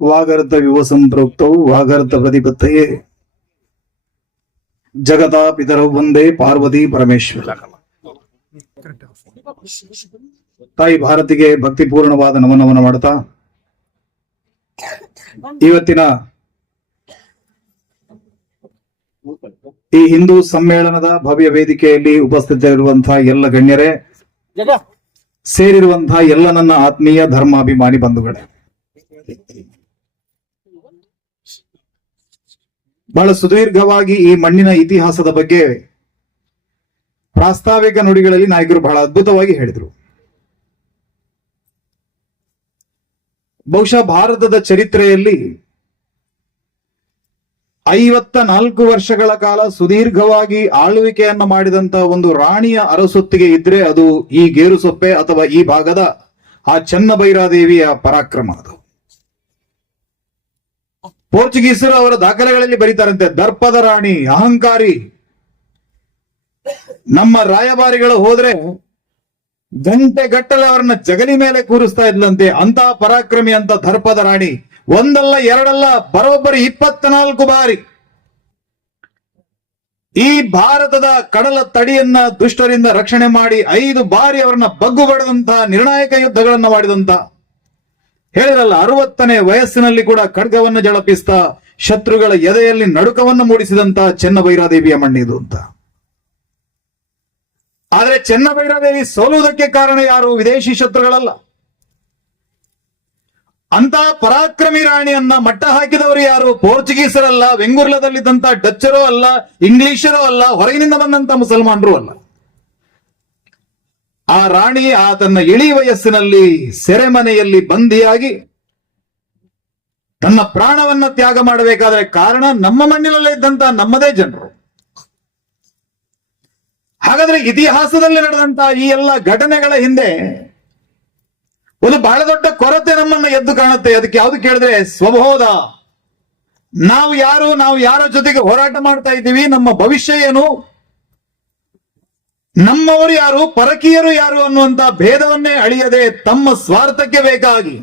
ವಾಗರ್ತ ವಿವ ಸಂಪ್ರೋಕ್ತೌ ವಾಗರ್ತ ಪ್ರತಿಪತ್ತಯೇ ಜಗತಾ ಪಿತರೌ ಒಂದೇ ಪಾರ್ವತಿ ಪರಮೇಶ್ವರ. ತಾಯಿ ಭಾರತಿಗೆ ಭಕ್ತಿಪೂರ್ಣವಾದ ನಮನವನ್ನು ಮಾಡ್ತಾ ಇವತ್ತಿನ ಈ ಹಿಂದೂ ಸಮ್ಮೇಳನದ ಭವ್ಯ ವೇದಿಕೆಯಲ್ಲಿ ಉಪಸ್ಥಿತರಿರುವಂತಹ ಎಲ್ಲ ಗಣ್ಯರೇ, ಸೇರಿರುವಂತಹ ಎಲ್ಲ ನನ್ನ ಆತ್ಮೀಯ ಧರ್ಮಾಭಿಮಾನಿ ಬಂಧುಗಳೇ, ಬಹಳ ಸುದೀರ್ಘವಾಗಿ ಈ ಮಣ್ಣಿನ ಇತಿಹಾಸದ ಬಗ್ಗೆ ಪ್ರಾಸ್ತಾವಿಕ ನುಡಿಗಳಲ್ಲಿ ನಾಯಕರು ಬಹಳ ಅದ್ಭುತವಾಗಿ ಹೇಳಿದರು. ಬಹುಶಃ ಭಾರತದ ಚರಿತ್ರೆಯಲ್ಲಿ 54 ವರ್ಷಗಳ ಕಾಲ ಸುದೀರ್ಘವಾಗಿ ಆಳ್ವಿಕೆಯನ್ನ ಮಾಡಿದಂತ ಒಂದು ರಾಣಿಯ ಅರಸೊತ್ತಿಗೆ ಇದ್ರೆ ಅದು ಈ ಗೇರುಸೊಪ್ಪೆ ಅಥವಾ ಈ ಭಾಗದ ಆ ಚೆನ್ನಭೈರಾದೇವಿಯ ಪರಾಕ್ರಮ. ಅದು ಪೋರ್ಚುಗೀಸರು ಅವರ ದಾಖಲೆಗಳಲ್ಲಿ ಬರೀತಾರಂತೆ, ದರ್ಪದ ರಾಣಿ, ಅಹಂಕಾರಿ. ನಮ್ಮ ರಾಯಭಾರಿಗಳು ಹೋದ್ರೆ ಗಂಟೆ ಗಟ್ಟಲೆ ಅವರನ್ನ ಜಗಲಿ ಮೇಲೆ ಕೂರಿಸ್ತಾ ಇದ್ಲಂತೆ. ಅಂತ ಪರಾಕ್ರಮಿ ಅಂತ ದರ್ಪದ ರಾಣಿ ಒಂದಲ್ಲ ಎರಡಲ್ಲ ಬರೋಬ್ಬರಿ 24 ಬಾರಿ ಈ ಭಾರತದ ಕಡಲ ತಡಿಯನ್ನ ದುಷ್ಟರಿಂದ ರಕ್ಷಣೆ ಮಾಡಿ 5 ಬಾರಿ ಅವರನ್ನ ಬಗ್ಗು ಬಡದಂತಹ ನಿರ್ಣಾಯಕ ಯುದ್ಧಗಳನ್ನ ಮಾಡಿದಂತ, ಹೇಳಿರಲ್ಲ 60ನೇ ವಯಸ್ಸಿನಲ್ಲಿ ಕೂಡ ಖಡ್ಗವನ್ನು ಜಳಪಿಸ್ತಾ ಶತ್ರುಗಳ ಎದೆಯಲ್ಲಿ ನಡುಕವನ್ನು ಮೂಡಿಸಿದಂತ ಚೆನ್ನಭೈರಾದೇವಿಯ ಮಣ್ಣಿದು ಅಂತ. ಆದ್ರೆ ಚೆನ್ನಭೈರಾದೇವಿ ಸೋಲುವುದಕ್ಕೆ ಕಾರಣ ಯಾರು? ವಿದೇಶಿ ಶತ್ರುಗಳಲ್ಲ. ಅಂತ ಪರಾಕ್ರಮಿ ರಾಣಿಯನ್ನ ಮಟ್ಟ ಹಾಕಿದವರು ಯಾರು? ಪೋರ್ಚುಗೀಸರಲ್ಲ, ವೆಂಗುರ್ಲದಲ್ಲಿದ್ದಂತ ಡಚ್ಚರೂ ಅಲ್ಲ, ಇಂಗ್ಲಿಷರೂ ಅಲ್ಲ, ಹೊರಗಿನಿಂದ ಬಂದಂತ ಮುಸಲ್ಮಾನರು ಅಲ್ಲ. ಆ ರಾಣಿ ತನ್ನ ಇಳಿ ವಯಸ್ಸಿನಲ್ಲಿ ಸೆರೆಮನೆಯಲ್ಲಿ ಬಂದಿಯಾಗಿ ತನ್ನ ಪ್ರಾಣವನ್ನ ತ್ಯಾಗ ಮಾಡಬೇಕಾದ್ರೆ ಕಾರಣ ನಮ್ಮ ಮಣ್ಣಿನಲ್ಲೇ ಇದ್ದಂತ ನಮ್ಮದೇ ಜನರು. ಹಾಗಾದ್ರೆ ಇತಿಹಾಸದಲ್ಲಿ ನಡೆದಂತ ಈ ಎಲ್ಲ ಘಟನೆಗಳ ಹಿಂದೆ ಒಂದು ಬಹಳ ದೊಡ್ಡ ಕೊರತೆ ನಮ್ಮನ್ನ ಎದ್ದು ಕಾಣುತ್ತೆ. ಅದಕ್ಕೆ ಯಾವ್ದು ಕೇಳಿದ್ರೆ ಸ್ವಬೋಧ. ನಾವು ಯಾರು, ನಾವು ಯಾರ ಜೊತೆಗೆ ಹೋರಾಟ ಮಾಡ್ತಾ ಇದ್ದೀವಿ, ನಮ್ಮ ಭವಿಷ್ಯ ಏನು, ನಮ್ಮವರು ಯಾರು, ಪರಕೀಯರು ಯಾರು ಅನ್ನುವಂತ ಭೇದವನ್ನೇ ಅಳಿಯದೆ ತಮ್ಮ ಸ್ವಾರ್ಥಕ್ಕೆ ಬೇಕಾಗಿ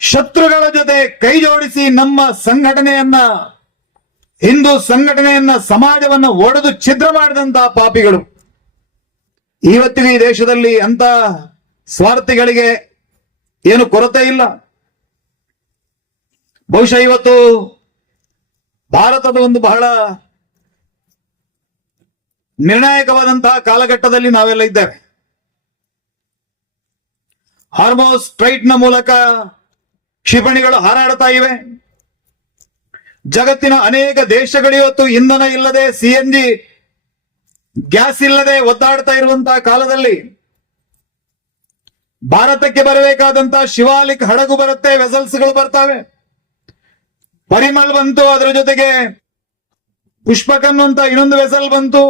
ಶತ್ರುಗಳ ಜೊತೆ ಕೈ ಜೋಡಿಸಿ ನಮ್ಮ ಸಂಘಟನೆಯನ್ನ, ಹಿಂದೂ ಸಂಘಟನೆಯನ್ನ, ಸಮಾಜವನ್ನ ಒಡೆದು ಛಿದ್ರ ಮಾಡಿದಂತಹ ಪಾಪಿಗಳು ಇವತ್ತಿಗೂ ಈ ದೇಶದಲ್ಲಿ ಅಂತ ಸ್ವಾರ್ಥಿಗಳಿಗೆ ಏನು ಕೊರತೆ ಇಲ್ಲ. ಬಹುಶಃ ಇವತ್ತು ಭಾರತದ ಒಂದು ಬಹಳ ನಿರ್ಣಾಯಕವಾದಂತಹ ಕಾಲಘಟ್ಟದಲ್ಲಿ ನಾವೆಲ್ಲ ಇದ್ದೇವೆ. ಹಾರ್ಮೋಸ್ ಸ್ಟ್ರೈಟ್ ನ ಮೂಲಕ ಕ್ಷಿಪಣಿಗಳು ಹಾರಾಡ್ತಾ ಇವೆ. ಜಗತ್ತಿನ ಅನೇಕ ದೇಶಗಳು ಇವತ್ತು ಇಂಧನ ಇಲ್ಲದೆ, CNG ಗ್ಯಾಸ್ ಇಲ್ಲದೆ ಒದ್ದಾಡ್ತಾ ಇರುವಂತಹ ಕಾಲದಲ್ಲಿ ಭಾರತಕ್ಕೆ ಬರಬೇಕಾದಂತಹ ಶಿವಾಲಿಕ್ ಹಡಗು ಬರುತ್ತೆ, ವೆಸಲ್ಸ್ಗಳು ಬರ್ತವೆ. ಪರಿಮಳ್ ಬಂತು, ಅದರ ಜೊತೆಗೆ ಪುಷ್ಪಕ್ ಅನ್ನುವಂತ ಇನ್ನೊಂದು ವೆಸಲ್ ಬಂತು.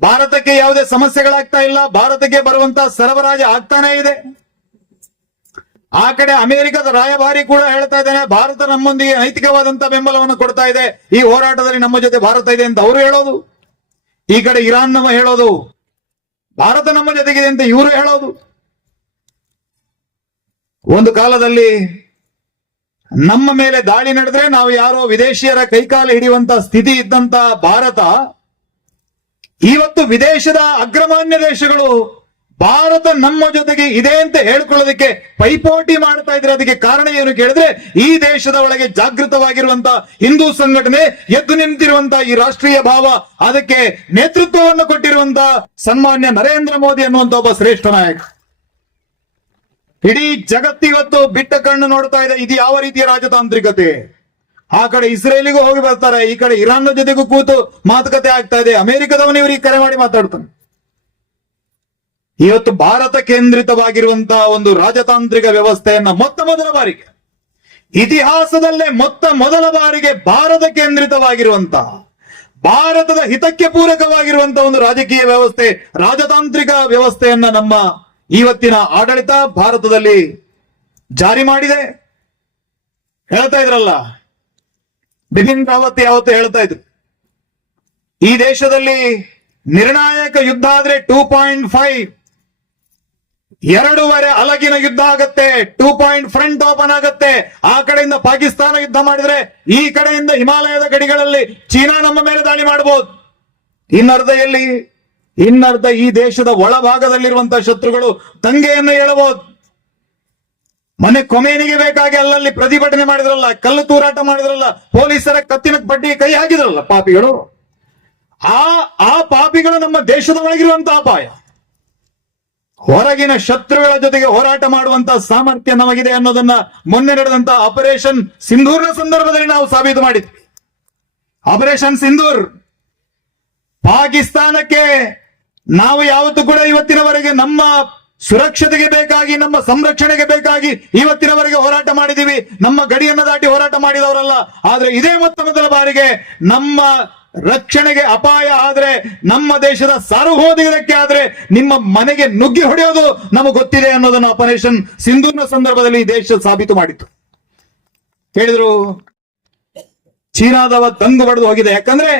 ಭಾರತಕ್ಕೆ ಯಾವುದೇ ಸಮಸ್ಯೆಗಳಾಗ್ತಾ ಇಲ್ಲ. ಭಾರತಕ್ಕೆ ಬರುವಂತಹ ಸರಬರಾಜು ಆಗ್ತಾನೆ ಇದೆ. ಆ ಕಡೆ ಅಮೆರಿಕದ ರಾಯಭಾರಿ ಕೂಡ ಹೇಳ್ತಾ ಇದ್ದಾನೆ, ಭಾರತ ನಮ್ಮೊಂದಿಗೆ ನೈತಿಕವಾದಂತಹ ಬೆಂಬಲವನ್ನು ಕೊಡ್ತಾ ಇದೆ, ಈ ಹೋರಾಟದಲ್ಲಿ ನಮ್ಮ ಜೊತೆ ಭಾರತ ಇದೆ ಅಂತ ಅವರು ಹೇಳೋದು. ಈ ಕಡೆ ಇರಾನ್ ನಮ್ಮ ಹೇಳೋದು, ಭಾರತ ನಮ್ಮ ಜೊತೆಗಿದೆ ಅಂತ ಇವರು ಹೇಳೋದು. ಒಂದು ಕಾಲದಲ್ಲಿ ನಮ್ಮ ಮೇಲೆ ದಾಳಿ ನಡೆದ್ರೆ ನಾವು ಯಾರೋ ವಿದೇಶಿಯರ ಕೈಕಾಲು ಹಿಡಿಯುವಂತ ಸ್ಥಿತಿ ಇದ್ದಂತ ಭಾರತ ಇವತ್ತು ವಿದೇಶದ ಅಗ್ರಮಾನ್ಯ ದೇಶಗಳು ಭಾರತ ನಮ್ಮ ಜೊತೆಗೆ ಇದೆ ಅಂತ ಹೇಳ್ಕೊಳ್ಳೋದಕ್ಕೆ ಪೈಪೋಟಿ ಮಾಡ್ತಾ ಇದ್ರೆ ಅದಕ್ಕೆ ಕಾರಣ ಏನು ಕೇಳಿದ್ರೆ, ಈ ದೇಶದ ಒಳಗೆ ಜಾಗೃತವಾಗಿರುವಂತ ಹಿಂದೂ ಸಂಘಟನೆ, ಎದ್ದು ನಿಂತಿರುವಂತ ಈ ರಾಷ್ಟ್ರೀಯ ಭಾವ, ಅದಕ್ಕೆ ನೇತೃತ್ವವನ್ನು ಕೊಟ್ಟಿರುವಂತ ಸನ್ಮಾನ್ಯ ನರೇಂದ್ರ ಮೋದಿ ಅನ್ನುವಂತ ಒಬ್ಬ ಶ್ರೇಷ್ಠ ನಾಯಕ. ಇಡೀ ಜಗತ್ತಿವತ್ತು ಬಿಟ್ಟ ಕಣ್ಣು ನೋಡ್ತಾ ಇದೆ, ಇದು ಯಾವ ರೀತಿಯ ರಾಜತಾಂತ್ರಿಕತೆ. ಆ ಕಡೆ ಇಸ್ರೇಲಿಗೂ ಹೋಗಿ ಬರ್ತಾರೆ, ಈ ಕಡೆ ಇರಾನ್ ಜೊತೆಗೂ ಕೂತು ಮಾತುಕತೆ ಆಗ್ತಾ ಇದೆ. ಅಮೆರಿಕದವನು ಇವರಿಗೆ ಕರೆ ಮಾಡಿ ಮಾತಾಡ್ತಾನೆ. ಇವತ್ತು ಭಾರತ ಕೇಂದ್ರಿತವಾಗಿರುವಂತಹ ಒಂದು ರಾಜತಾಂತ್ರಿಕ ವ್ಯವಸ್ಥೆಯನ್ನ ಮೊದಲ ಬಾರಿಗೆ ಇತಿಹಾಸದಲ್ಲೇ ಮೊದಲ ಬಾರಿಗೆ ಭಾರತ ಕೇಂದ್ರಿತವಾಗಿರುವಂತಹ, ಭಾರತದ ಹಿತಕ್ಕೆ ಪೂರಕವಾಗಿರುವಂತಹ ಒಂದು ರಾಜಕೀಯ ವ್ಯವಸ್ಥೆ, ರಾಜತಾಂತ್ರಿಕ ವ್ಯವಸ್ಥೆಯನ್ನ ನಮ್ಮ ಇವತ್ತಿನ ಆಡಳಿತ ಭಾರತದಲ್ಲಿ ಜಾರಿ ಮಾಡಿದೆ. ಹೇಳ್ತಾ ಇದ್ರಲ್ಲ, ಬಿಪಿನ್ ರಾವತ್ ಯಾವತ್ತು ಹೇಳ್ತಾ ಇದ್ರು, ಈ ದೇಶದಲ್ಲಿ ನಿರ್ಣಾಯಕ ಯುದ್ಧ ಆದ್ರೆ 2.5 2.5 ಅಲಗಿನ ಯುದ್ಧ ಆಗತ್ತೆ, 2 ಪಾಯಿಂಟ್ ಫ್ರಂಟ್ ಓಪನ್ ಆಗತ್ತೆ. ಆ ಕಡೆಯಿಂದ ಪಾಕಿಸ್ತಾನ ಯುದ್ಧ ಮಾಡಿದ್ರೆ ಈ ಕಡೆಯಿಂದ ಹಿಮಾಲಯದ ಗಡಿಗಳಲ್ಲಿ ಚೀನಾ ನಮ್ಮ ಮೇಲೆ ದಾಳಿ ಮಾಡಬಹುದು. ಇನ್ನರ್ಧ ಈ ದೇಶದ ಒಳಭಾಗದಲ್ಲಿರುವಂತಹ ಶತ್ರುಗಳು ದಂಗೆಯನ್ನು ಹೇಳಬಹುದು. ಮೊನ್ನೆ ಕೊಮೇನಿಗೆ ಬೇಕಾಗಿ ಅಲ್ಲಲ್ಲಿ ಪ್ರತಿಭಟನೆ ಮಾಡಿದ್ರಲ್ಲ, ಕಲ್ಲು ತೂರಾಟ ಮಾಡಿದ್ರಲ್ಲ, ಪೊಲೀಸರ ಕತ್ತಿನ ಬಡ್ಡಿ ಕೈ ಹಾಕಿದ್ರಲ್ಲ ಪಾಪಿಗಳು. ಆ ಪಾಪಿಗಳು ನಮ್ಮ ದೇಶದ ಒಳಗಿರುವಂತಹ ಅಪಾಯ. ಹೊರಗಿನ ಶತ್ರುಗಳ ಜೊತೆಗೆ ಹೋರಾಟ ಮಾಡುವಂತಹ ಸಾಮರ್ಥ್ಯ ನಮಗಿದೆ ಅನ್ನೋದನ್ನ ಮೊನ್ನೆ ನಡೆದಂತಹ ಆಪರೇಷನ್ ಸಿಂಧೂರ್ನ ಸಂದರ್ಭದಲ್ಲಿ ನಾವು ಸಾಬೀತು ಮಾಡಿದ್ವಿ. ಆಪರೇಷನ್ ಸಿಂಧೂರ್ ಪಾಕಿಸ್ತಾನಕ್ಕೆ ನಾವು ಯಾವತ್ತೂ ಕೂಡ ಇವತ್ತಿನವರೆಗೆ ನಮ್ಮ ಸುರಕ್ಷತೆಗೆ ಬೇಕಾಗಿ, ನಮ್ಮ ಸಂರಕ್ಷಣೆಗೆ ಬೇಕಾಗಿ ಇವತ್ತಿನವರೆಗೆ ಹೋರಾಟ ಮಾಡಿದೀವಿ. ನಮ್ಮ ಗಡಿಯನ್ನು ದಾಟಿ ಹೋರಾಟ ಮಾಡಿದವರಲ್ಲ. ಆದ್ರೆ ಇದೇ ಮೊದಲ ಬಾರಿಗೆ ನಮ್ಮ ರಕ್ಷಣೆಗೆ ಅಪಾಯ ಆದ್ರೆ, ನಮ್ಮ ದೇಶದ ಸಾರ್ವಭೌಮಿಕತೆ ಆದ್ರೆ ನಿಮ್ಮ ಮನೆಗೆ ನುಗ್ಗಿ ಹೊಡೆಯೋದು ನಮಗೆ ಗೊತ್ತಿದೆ ಅನ್ನೋದನ್ನು ಆಪರೇಷನ್ ಸಿಂಧೂರ್ನ ಸಂದರ್ಭದಲ್ಲಿ ಈ ದೇಶ ಸಾಬೀತು ಮಾಡಿತು. ಹೇಳಿದ್ರು ಚೀನಾದವ ದಂಗು ಬಡಿದು ಹೋಗಿದೆ. ಯಾಕಂದ್ರೆ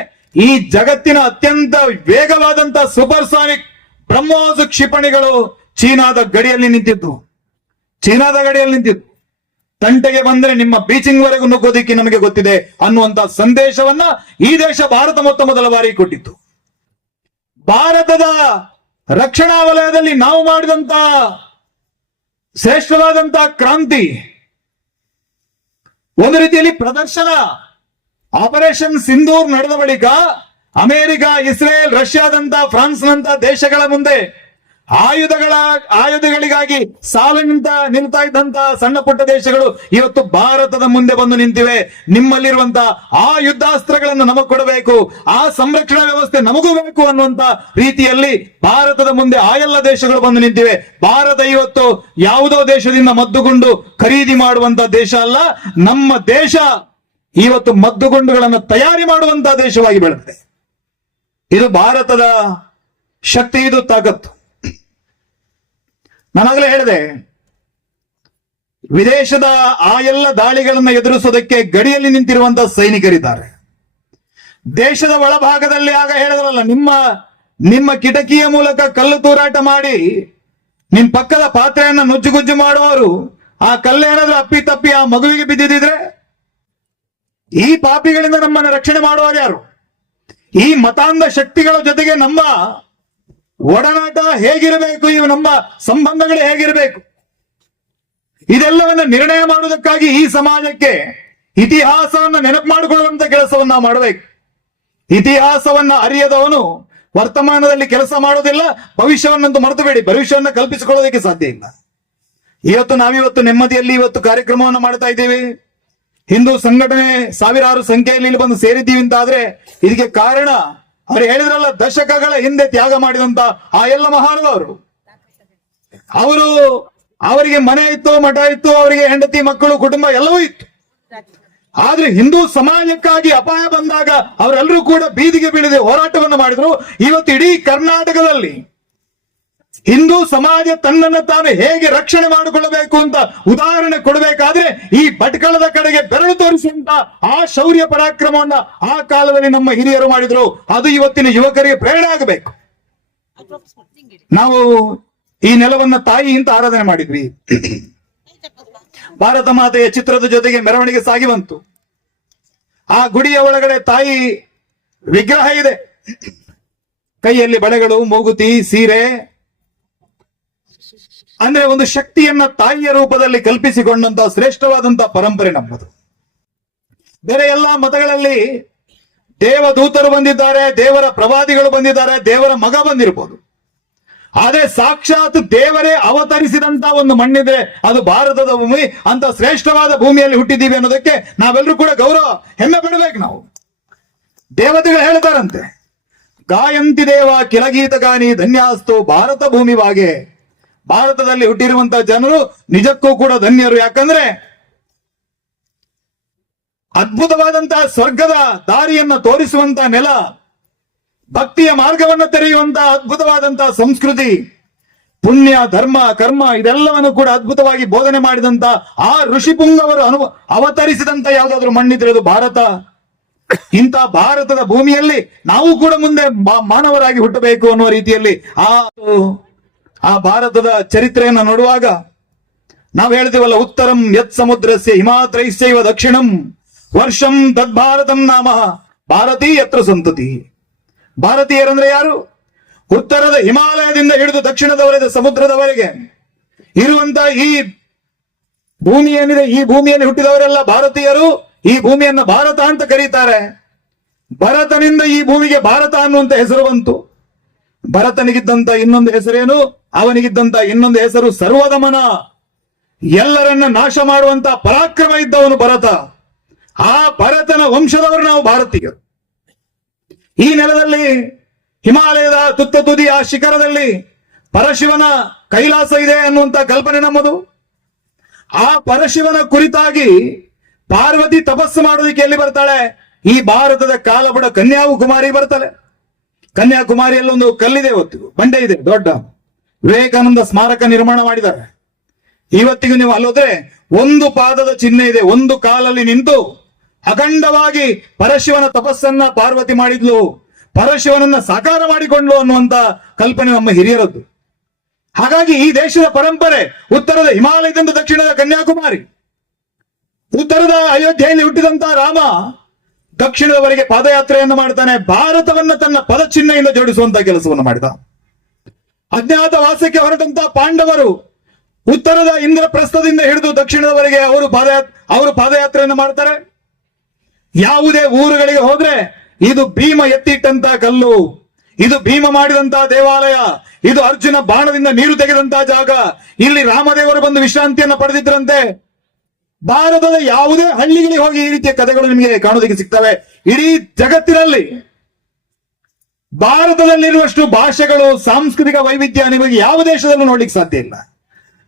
ಈ ಜಗತ್ತಿನ ಅತ್ಯಂತ ವೇಗವಾದಂತಹ ಸೂಪರ್ಸಾನಿಕ್ ಬ್ರಹ್ಮೋಸ್ ಕ್ಷಿಪಣಿಗಳು ಚೀನಾದ ಗಡಿಯಲ್ಲಿ ನಿಂತಿದ್ದು. ತಂಟೆಗೆ ಬಂದ್ರೆ ನಿಮ್ಮ ಬೀಚಿಂಗ್ ವರೆಗೂ ನುಗ್ಗೋದಿಕ್ಕೆ ನಮಗೆ ಗೊತ್ತಿದೆ ಅನ್ನುವಂತ ಸಂದೇಶವನ್ನ ಈ ದೇಶ ಭಾರತ ಮೊದಲ ಬಾರಿ ಕೊಟ್ಟಿತ್ತು. ಭಾರತದ ರಕ್ಷಣಾ ವಲಯದಲ್ಲಿ ನಾವು ಮಾಡಿದಂತ ಶ್ರೇಷ್ಠವಾದಂತಹ ಕ್ರಾಂತಿ, ಒಂದು ರೀತಿಯಲ್ಲಿ ಪ್ರದರ್ಶನ. ಆಪರೇಷನ್ ಸಿಂಧೂರ್ ನಡೆದ ಬಳಿಕ ಅಮೆರಿಕ, ಇಸ್ರೇಲ್, ರಷ್ಯಾದಂತ, ಫ್ರಾನ್ಸ್ನಂತ ದೇಶಗಳ ಮುಂದೆ ಆಯುಧಗಳಿಗಾಗಿ ನಿಲ್ತಾ ಇದ್ದಂತ ಸಣ್ಣ ಪುಟ್ಟ ದೇಶಗಳು ಇವತ್ತು ಭಾರತದ ಮುಂದೆ ಬಂದು ನಿಂತಿವೆ. ನಿಮ್ಮಲ್ಲಿರುವಂತಹ ಆ ಯುದ್ಧಾಸ್ತ್ರಗಳನ್ನು ನಮಗ್ ಕೊಡಬೇಕು, ಆ ಸಂರಕ್ಷಣಾ ವ್ಯವಸ್ಥೆ ನಮಗೂ ಬೇಕು ಅನ್ನುವಂತ ರೀತಿಯಲ್ಲಿ ಭಾರತದ ಮುಂದೆ ಆ ಎಲ್ಲ ದೇಶಗಳು ಬಂದು ನಿಂತಿವೆ. ಭಾರತ ಇವತ್ತು ಯಾವುದೋ ದೇಶದಿಂದ ಮದ್ದುಗುಂಡು ಖರೀದಿ ಮಾಡುವಂತ ದೇಶ ಅಲ್ಲ. ನಮ್ಮ ದೇಶ ಇವತ್ತು ಮದ್ದುಗುಂಡುಗಳನ್ನು ತಯಾರಿ ಮಾಡುವಂತಹ ದೇಶವಾಗಿ ಬೆಳೆದಿದೆ. ಇದು ಭಾರತದ ಶಕ್ತಿ, ಇದು ತಾಕತ್ತು. ನಾನಾಗಲೇ ಹೇಳಿದೆ, ವಿದೇಶದ ಆ ಎಲ್ಲ ದಾಳಿಗಳನ್ನು ಎದುರಿಸೋದಕ್ಕೆ ಗಡಿಯಲ್ಲಿ ನಿಂತಿರುವಂತಹ ಸೈನಿಕರಿದ್ದಾರೆ. ದೇಶದ ಒಳಭಾಗದಲ್ಲಿ ಆಗ ಹೇಳಿದ್ರಲ್ಲ, ನಿಮ್ಮ ಕಿಟಕಿಯ ಮೂಲಕ ಕಲ್ಲು ತೂರಾಟ ಮಾಡಿ ನಿಮ್ ಪಕ್ಕದ ಪಾತ್ರೆಯನ್ನ ನುಜ್ಜುಗುಜ್ಜು ಮಾಡುವವರು, ಆ ಕಲ್ಲೇನಾದ್ರೂ ಅಪ್ಪಿ ತಪ್ಪಿ ಆ ಮಗುವಿಗೆ ಬಿದ್ದಿದ್ರೆ ಈ ಪಾಪಿಗಳಿಂದ ನಮ್ಮನ್ನು ರಕ್ಷಣೆ ಮಾಡುವರು ಯಾರು? ಈ ಮತಾಂಧ ಶಕ್ತಿಗಳ ಜೊತೆಗೆ ನಮ್ಮ ಒಡನಾಟ ಹೇಗಿರಬೇಕು, ಇವು ನಮ್ಮ ಸಂಬಂಧಗಳು ಹೇಗಿರಬೇಕು, ಇದೆಲ್ಲವನ್ನ ನಿರ್ಣಯ ಮಾಡುವುದಕ್ಕಾಗಿ ಈ ಸಮಾಜಕ್ಕೆ ಇತಿಹಾಸವನ್ನ ನೆನಪು ಮಾಡಿಕೊಳ್ಳುವಂತ ಕೆಲಸವನ್ನ ನಾವು ಮಾಡಬೇಕು. ಇತಿಹಾಸವನ್ನ ಅರಿಯದವನು ವರ್ತಮಾನದಲ್ಲಿ ಕೆಲಸ ಮಾಡೋದಿಲ್ಲ, ಭವಿಷ್ಯವನ್ನಂತೂ ಮರೆತು ಬೇಡಿ, ಭವಿಷ್ಯವನ್ನ ಕಲ್ಪಿಸಿಕೊಳ್ಳೋದಕ್ಕೆ ಸಾಧ್ಯ ಇಲ್ಲ. ನಾವಿವತ್ತು ನೆಮ್ಮದಿಯಲ್ಲಿ ಇವತ್ತು ಕಾರ್ಯಕ್ರಮವನ್ನು ಮಾಡ್ತಾ ಇದ್ದೀವಿ. ಹಿಂದೂ ಸಂಘಟನೆ ಸಾವಿರಾರು ಸಂಖ್ಯೆಯಲ್ಲಿ ಇಲ್ಲಿ ಬಂದು ಸೇರಿದ್ದೀವಿ ಅಂತ ಆದ್ರೆ ಇದಕ್ಕೆ ಕಾರಣ ಅವ್ರು ಹೇಳಿದ್ರಲ್ಲ, ದಶಕಗಳ ಹಿಂದೆ ತ್ಯಾಗ ಮಾಡಿದಂತ ಆ ಎಲ್ಲ ಮಹಾನುಭಾವರು. ಅವರಿಗೆ ಮನೆ ಇತ್ತು, ಮಠ ಇತ್ತು, ಅವರಿಗೆ ಹೆಂಡತಿ, ಮಕ್ಕಳು, ಕುಟುಂಬ ಎಲ್ಲವೂ ಇತ್ತು. ಆದ್ರೆ ಹಿಂದೂ ಸಮಾಜಕ್ಕಾಗಿ ಅಪಾಯ ಬಂದಾಗ ಅವರೆಲ್ಲರೂ ಕೂಡ ಬೀದಿಗೆ ಬೀಳದೆ ಹೋರಾಟವನ್ನು ಮಾಡಿದ್ರು. ಇವತ್ತು ಇಡೀ ಕರ್ನಾಟಕದಲ್ಲಿ ಹಿಂದೂ ಸಮಾಜ ತನ್ನನ್ನು ತಾನು ಹೇಗೆ ರಕ್ಷಣೆ ಮಾಡಿಕೊಳ್ಳಬೇಕು ಅಂತ ಉದಾಹರಣೆ ಕೊಡಬೇಕಾದ್ರೆ ಈ ಭಟ್ಕಳದ ಕಡೆಗೆ ಬೆರಳು ತೋರಿಸುವಂತ ಆ ಶೌರ್ಯ ಪರಾಕ್ರಮವನ್ನ ಆ ಕಾಲದಲ್ಲಿ ನಮ್ಮ ಹಿರಿಯರು ಮಾಡಿದ್ರು. ಅದು ಇವತ್ತಿನ ಯುವಕರಿಗೆ ಪ್ರೇರಣೆ ಆಗಬೇಕು. ನಾವು ಈ ನೆಲವನ್ನ ತಾಯಿ ಅಂತ ಆರಾಧನೆ ಮಾಡಿದ್ವಿ. ಭಾರತ ಮಾತೆಯ ಚಿತ್ರದ ಜೊತೆಗೆ ಮೆರವಣಿಗೆ ಸಾಗಿ ಬಂತು. ಆ ಗುಡಿಯ ಒಳಗಡೆ ತಾಯಿ ವಿಗ್ರಹ ಇದೆ, ಕೈಯಲ್ಲಿ ಬಳೆಗಳು, ಮೂಗುತಿ, ಸೀರೆ, ಅಂದ್ರೆ ಒಂದು ಶಕ್ತಿಯನ್ನ ತಾಯಿಯ ರೂಪದಲ್ಲಿ ಕಲ್ಪಿಸಿಕೊಂಡಂತ ಶ್ರೇಷ್ಠವಾದಂತಹ ಪರಂಪರೆ ನಮ್ಮದು. ಬೇರೆ ಎಲ್ಲಾ ಮತಗಳಲ್ಲಿ ದೇವದೂತರು ಬಂದಿದ್ದಾರೆ, ದೇವರ ಪ್ರವಾದಿಗಳು ಬಂದಿದ್ದಾರೆ, ದೇವರ ಮಗ ಬಂದಿರಬಹುದು. ಆದ್ರೆ ಸಾಕ್ಷಾತ್ ದೇವರೇ ಅವತರಿಸಿದಂತ ಒಂದು ಮಣ್ಣಿದ್ರೆ ಅದು ಭಾರತದ ಭೂಮಿ. ಅಂತ ಶ್ರೇಷ್ಠವಾದ ಭೂಮಿಯಲ್ಲಿ ಹುಟ್ಟಿದ್ದೀವಿ ಅನ್ನೋದಕ್ಕೆ ನಾವೆಲ್ಲರೂ ಕೂಡ ಗೌರವ, ಹೆಮ್ಮೆ ಪಡಬೇಕು. ನಾವು ದೇವತೆಗಳು ಹೇಳ್ತಾರಂತೆ, ಗಾಯಂತಿ ದೇವ ಕಿಲಗೀತ ಗಾನಿ ಧನ್ಯಾಸ್ತು ಭಾರತ ಭೂಮಿವಾಗೆ. ಭಾರತದಲ್ಲಿ ಹುಟ್ಟಿರುವಂತಹ ಜನರು ನಿಜಕ್ಕೂ ಕೂಡ ಧನ್ಯರು. ಯಾಕಂದ್ರೆ ಅದ್ಭುತವಾದಂತಹ ಸ್ವರ್ಗದ ದಾರಿಯನ್ನ ತೋರಿಸುವಂತಹ ನೆಲ, ಭಕ್ತಿಯ ಮಾರ್ಗವನ್ನು ತೆರೆಯುವಂತಹ ಅದ್ಭುತವಾದಂತಹ ಸಂಸ್ಕೃತಿ, ಪುಣ್ಯ, ಧರ್ಮ, ಕರ್ಮ ಇದೆಲ್ಲವನ್ನು ಕೂಡ ಅದ್ಭುತವಾಗಿ ಬೋಧನೆ ಮಾಡಿದಂತ ಆ ಋಷಿಪುಂಗವರು ಅವತರಿಸಿದಂತ ಯಾವುದಾದ್ರೂ ಮಣ್ಣಿದ್ರೆ ಅದು ಭಾರತ. ಇಂಥ ಭಾರತದ ಭೂಮಿಯಲ್ಲಿ ನಾವು ಕೂಡ ಮುಂದೆ ಮಾನವರಾಗಿ ಹುಟ್ಟಬೇಕು ಅನ್ನುವ ರೀತಿಯಲ್ಲಿ ಆ ಆ ಭಾರತದ ಚರಿತ್ರೆಯನ್ನು ನೋಡುವಾಗ ನಾವು ಹೇಳ್ತೀವಲ್ಲ, ಉತ್ತರಂ ಯತ್ ಸಮುದ್ರಸ್ಯ ಹಿಮಾತ್ರೈಸ್ಯೈವ ದಕ್ಷಿಣಂ ವರ್ಷಂ ತದ್ಭಾರತಂ ನಾಮ ಭಾರತೀಯತ್ರ ಸಂತತಿ. ಭಾರತೀಯರಂದ್ರೆ ಯಾರು? ಉತ್ತರದ ಹಿಮಾಲಯದಿಂದ ಹಿಡಿದು ದಕ್ಷಿಣದವರೆಗೆ ಸಮುದ್ರದವರೆಗೆ ಇರುವಂತ ಈ ಭೂಮಿ ಏನಿದೆ, ಈ ಭೂಮಿಯಲ್ಲಿ ಹುಟ್ಟಿದವರೆಲ್ಲ ಭಾರತೀಯರು. ಈ ಭೂಮಿಯನ್ನ ಭಾರತ ಅಂತ ಕರೀತಾರೆ. ಭರತನಿಂದ ಈ ಭೂಮಿಗೆ ಭಾರತ ಅನ್ನುವಂತ ಹೆಸರು ಬಂತು. ಭರತನಿಗಿದ್ದಂತ ಇನ್ನೊಂದು ಹೆಸರೇನು? ಅವನಿಗಿದ್ದಂತ ಇನ್ನೊಂದು ಹೆಸರು ಸರ್ವದಮನ. ಎಲ್ಲರನ್ನ ನಾಶ ಮಾಡುವಂತ ಪರಾಕ್ರಮ ಇದ್ದವನು ಭರತ. ಆ ಭರತನ ವಂಶದವರು ನಾವು ಭಾರತೀಯರು. ಈ ನೆಲದಲ್ಲಿ ಹಿಮಾಲಯದ ತುತ್ತ ತುದಿ ಆ ಶಿಖರದಲ್ಲಿ ಪರಶಿವನ ಕೈಲಾಸ ಇದೆ ಅನ್ನುವಂತ ಕಲ್ಪನೆ ನಮ್ಮದು. ಆ ಪರಶಿವನ ಕುರಿತಾಗಿ ಪಾರ್ವತಿ ತಪಸ್ಸು ಮಾಡೋದಕ್ಕೆ ಎಲ್ಲಿ ಬರ್ತಾಳೆ? ಈ ಭಾರತದ ಕಾಲಬುಡ ಕನ್ಯಾಕುಮಾರಿ ಬರ್ತಾಳೆ. ಕನ್ಯಾಕುಮಾರಿಯಲ್ಲಿ ಒಂದು ಕಲ್ಲಿದೆ, ಇವತ್ತು ಬಂಡೆ ಇದೆ ದೊಡ್ಡ. ವಿವೇಕಾನಂದ ಸ್ಮಾರಕ ನಿರ್ಮಾಣ ಮಾಡಿದ್ದಾರೆ. ಇವತ್ತಿಗೂ ನೀವು ಅಲ್ಲೋದ್ರೆ ಒಂದು ಪಾದದ ಚಿಹ್ನೆ ಇದೆ. ಒಂದು ಕಾಲಲ್ಲಿ ನಿಂತು ಅಖಂಡವಾಗಿ ಪರಶಿವನ ತಪಸ್ಸನ್ನ ಪಾರ್ವತಿ ಮಾಡಿದ್ಲು, ಪರಶಿವನನ್ನ ಸಾಕಾರ ಮಾಡಿಕೊಂಡ್ಲು ಅನ್ನುವಂತ ಕಲ್ಪನೆ ನಮ್ಮ ಹಿರಿಯರದ್ದು. ಹಾಗಾಗಿ ಈ ದೇಶದ ಪರಂಪರೆ ಉತ್ತರದ ಹಿಮಾಲಯದಿಂದ ದಕ್ಷಿಣದ ಕನ್ಯಾಕುಮಾರಿ. ಉತ್ತರದ ಅಯೋಧ್ಯೆಯಲ್ಲಿ ಹುಟ್ಟಿದಂತ ರಾಮ ದಕ್ಷಿಣದವರೆಗೆ ಪಾದಯಾತ್ರೆಯನ್ನು ಮಾಡ್ತಾನೆ. ಭಾರತವನ್ನ ತನ್ನ ಪದಚಿಹ್ನೆಯಿಂದ ಜೋಡಿಸುವಂತ ಕೆಲಸವನ್ನು ಮಾಡಿದ. ಅಜ್ಞಾತ ವಾಸಕ್ಕೆ ಹೊರಟಂತ ಪಾಂಡವರು ಉತ್ತರದ ಇಂದ್ರಪ್ರಸ್ಥದಿಂದ ಹಿಡಿದು ದಕ್ಷಿಣದವರೆಗೆ ಅವರು ಪಾದಯಾತ್ರೆಯನ್ನು ಮಾಡ್ತಾರೆ. ಯಾವುದೇ ಊರುಗಳಿಗೆ ಹೋದ್ರೆ ಇದು ಭೀಮ ಎತ್ತಿಟ್ಟಂತ ಕಲ್ಲು, ಇದು ಭೀಮ ಮಾಡಿದಂತ ದೇವಾಲಯ, ಇದು ಅರ್ಜುನ ಬಾಣದಿಂದ ನೀರು ತೆಗೆದಂತ ಜಾಗ, ಇಲ್ಲಿ ರಾಮದೇವರು ಬಂದು ವಿಶ್ರಾಂತಿಯನ್ನು ಪಡೆದಿದ್ರಂತೆ. ಭಾರತದ ಯಾವುದೇ ಹಳ್ಳಿಗಳಿಗೆ ಹೋಗಿ ಈ ರೀತಿಯ ಕಥೆಗಳು ನಿಮಗೆ ಕಾಣೋದಕ್ಕೆ ಸಿಗ್ತವೆ. ಇಡೀ ಜಗತ್ತಿನಲ್ಲಿ ಭಾರತದಲ್ಲಿರುವಷ್ಟು ಭಾಷೆಗಳು, ಸಾಂಸ್ಕೃತಿಕ ವೈವಿಧ್ಯ ನಿಮಗೆ ಯಾವ ದೇಶದಲ್ಲೂ ನೋಡ್ಲಿಕ್ಕೆ ಸಾಧ್ಯ ಇಲ್ಲ.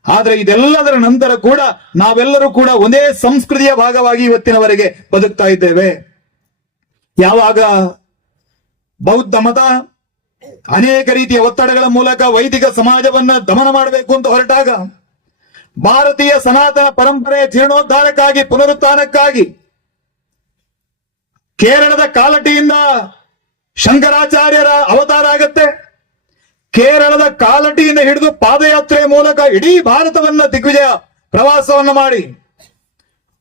ಆದ್ರೆ ಇದೆಲ್ಲದರ ನಂತರ ಕೂಡ ನಾವೆಲ್ಲರೂ ಕೂಡ ಒಂದೇ ಸಂಸ್ಕೃತಿಯ ಭಾಗವಾಗಿ ಇವತ್ತಿನವರೆಗೆ ಬದುಕ್ತಾ ಇದ್ದೇವೆ. ಯಾವಾಗ ಬೌದ್ಧ ಮತ ಅನೇಕ ರೀತಿಯ ಒತ್ತಡಗಳ ಮೂಲಕ ವೈದಿಕ ಸಮಾಜವನ್ನ ದಮನ ಮಾಡಬೇಕು ಅಂತ ಹೊರಟಾಗ, ಭಾರತೀಯ ಸನಾತನ ಪರಂಪರೆಯ ಜೀರ್ಣೋದ್ಧಾರಕ್ಕಾಗಿ, ಪುನರುತ್ಥಾನಕ್ಕಾಗಿ ಕೇರಳದ ಕಾಲಟಿಯಿಂದ ಶಂಕರಾಚಾರ್ಯರ ಅವತಾರ ಆಗತ್ತೆ. ಕೇರಳದ ಕಾಲಟಿಯಿಂದ ಹಿಡಿದು ಪಾದಯಾತ್ರೆಯ ಮೂಲಕ ಇಡೀ ಭಾರತವನ್ನ ದಿಗ್ವಿಜಯ ಪ್ರವಾಸವನ್ನ ಮಾಡಿ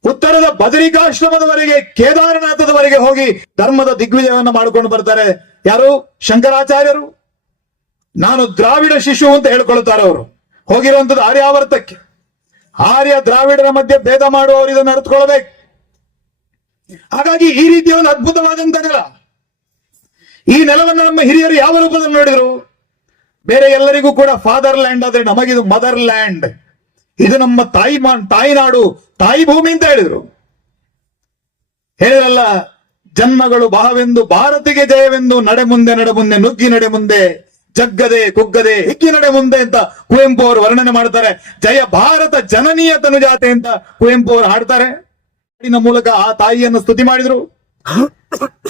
ಉತ್ತರದ ಬದರಿಕಾಶ್ರಮದವರೆಗೆ, ಕೇದಾರನಾಥದವರೆಗೆ ಹೋಗಿ ಧರ್ಮದ ದಿಗ್ವಿಜಯವನ್ನು ಮಾಡಿಕೊಂಡು ಬರ್ತಾರೆ. ಯಾರು? ಶಂಕರಾಚಾರ್ಯರು. ನಾನು ದ್ರಾವಿಡ ಶಿಶು ಅಂತ ಹೇಳ್ಕೊಳ್ತಾರೆ ಅವರು. ಹೋಗಿರುವಂತದ್ದು ಆರ್ಯಾವರ್ತಕ್ಕೆ. ಆರ್ಯ ದ್ರಾವಿಡರ ಮಧ್ಯೆ ಭೇದ ಮಾಡುವವರು ಇದನ್ನು ಅರ್ಥಕೊಳ್ಬೇಕು. ಹಾಗಾಗಿ ಈ ರೀತಿಯ ಒಂದು ಅದ್ಭುತವಾದಂತ ನೆಲ. ಈ ನೆಲವನ್ನು ನಮ್ಮ ಹಿರಿಯರು ಯಾವ ರೂಪದಲ್ಲಿ ನೋಡಿದ್ರು? ಬೇರೆ ಎಲ್ಲರಿಗೂ ಕೂಡ ಫಾದರ್ ಲ್ಯಾಂಡ್, ಆದ್ರೆ ನಮಗಿದು ಮದರ್ ಲ್ಯಾಂಡ್. ಇದು ನಮ್ಮ ತಾಯಿನಾಡು, ತಾಯಿ ಭೂಮಿ ಅಂತ ಹೇಳಿದ್ರು. ಹೇಳಿದ್ರಲ್ಲ, ಜನ್ಮಗಳು ಬಹವೆಂದು ಭಾರತಿಗೆ ಜಯವೆಂದು, ನಡೆ ಮುಂದೆ ನುಗ್ಗಿ ನಡೆ ಮುಂದೆ, ಜಗ್ಗದೆ ಕುಗ್ಗದೆ ಹಿಗ್ಗಿ ನಡೆ ಮುಂದೆ ಅಂತ ಕುವೆಂಪು ಅವರು ವರ್ಣನೆ ಮಾಡ್ತಾರೆ. ಜಯ ಭಾರತ ಜನನೀಯ ತನುಜಾತೆ ಅಂತ ಕುವೆಂಪು ಅವರು ಹಾಡ್ತಾರೆ. ಹಾಡಿನ ಮೂಲಕ ಆ ತಾಯಿಯನ್ನು ಸ್ತುತಿ ಮಾಡಿದ್ರು.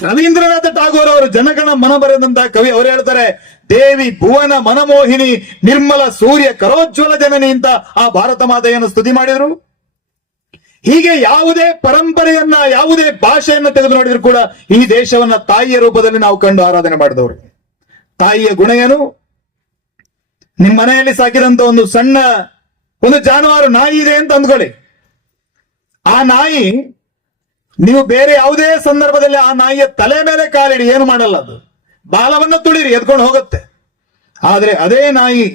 ರವೀಂದ್ರನಾಥ ಟಾಗೋರ್ ಅವರು ಜನಗಣ ಮನ ಬರೆದಂತ ಕವಿ ಅವರು ಹೇಳ್ತಾರೆ, ದೇವಿ ಭುವನ ಮನಮೋಹಿನಿ ನಿರ್ಮಲ ಸೂರ್ಯ ಕರೋಜ್ವಲ ಜನನಿ ಅಂತ ಆ ಭಾರತ ಮಾತೆಯನ್ನು ಸ್ತುತಿ ಮಾಡಿದ್ರು. ಹೀಗೆ ಯಾವುದೇ ಪರಂಪರೆಯನ್ನ, ಯಾವುದೇ ಭಾಷೆಯನ್ನ ತೆಗೆದು ನೋಡಿದ್ರು ಕೂಡ ಈ ದೇಶವನ್ನ ತಾಯಿಯ ರೂಪದಲ್ಲಿ ನಾವು ಕಂಡು ಆರಾಧನೆ ಮಾಡಿದವರು. ತಾಯಿಯ ಗುಣ ಏನು? ನಿಮ್ಮ ಮನೆಯಲ್ಲಿ ಸಾಕಿದಂತ ಒಂದು ಸಣ್ಣ ಒಂದು ಜಾನುವಾರು ನಾಯಿ ಇದೆ ಅಂತ ಅಂದ್ಕೊಳ್ಳಿ. ಆ ನಾಯಿ, ನೀವು ಬೇರೆ ಯಾವುದೇ ಸಂದರ್ಭದಲ್ಲಿ ಆ ನಾಯಿಯ ತಲೆ ಮೇಲೆ ಕಾಲಿಡಿ, ಏನು ಮಾಡಲ್ಲ, ಅದು ಬಾಲವನ್ನ ತುಳಿರಿ ಎದ್ಕೊಂಡು ಹೋಗುತ್ತೆ. ಆದ್ರೆ ಅದೇ ನಾಯಿ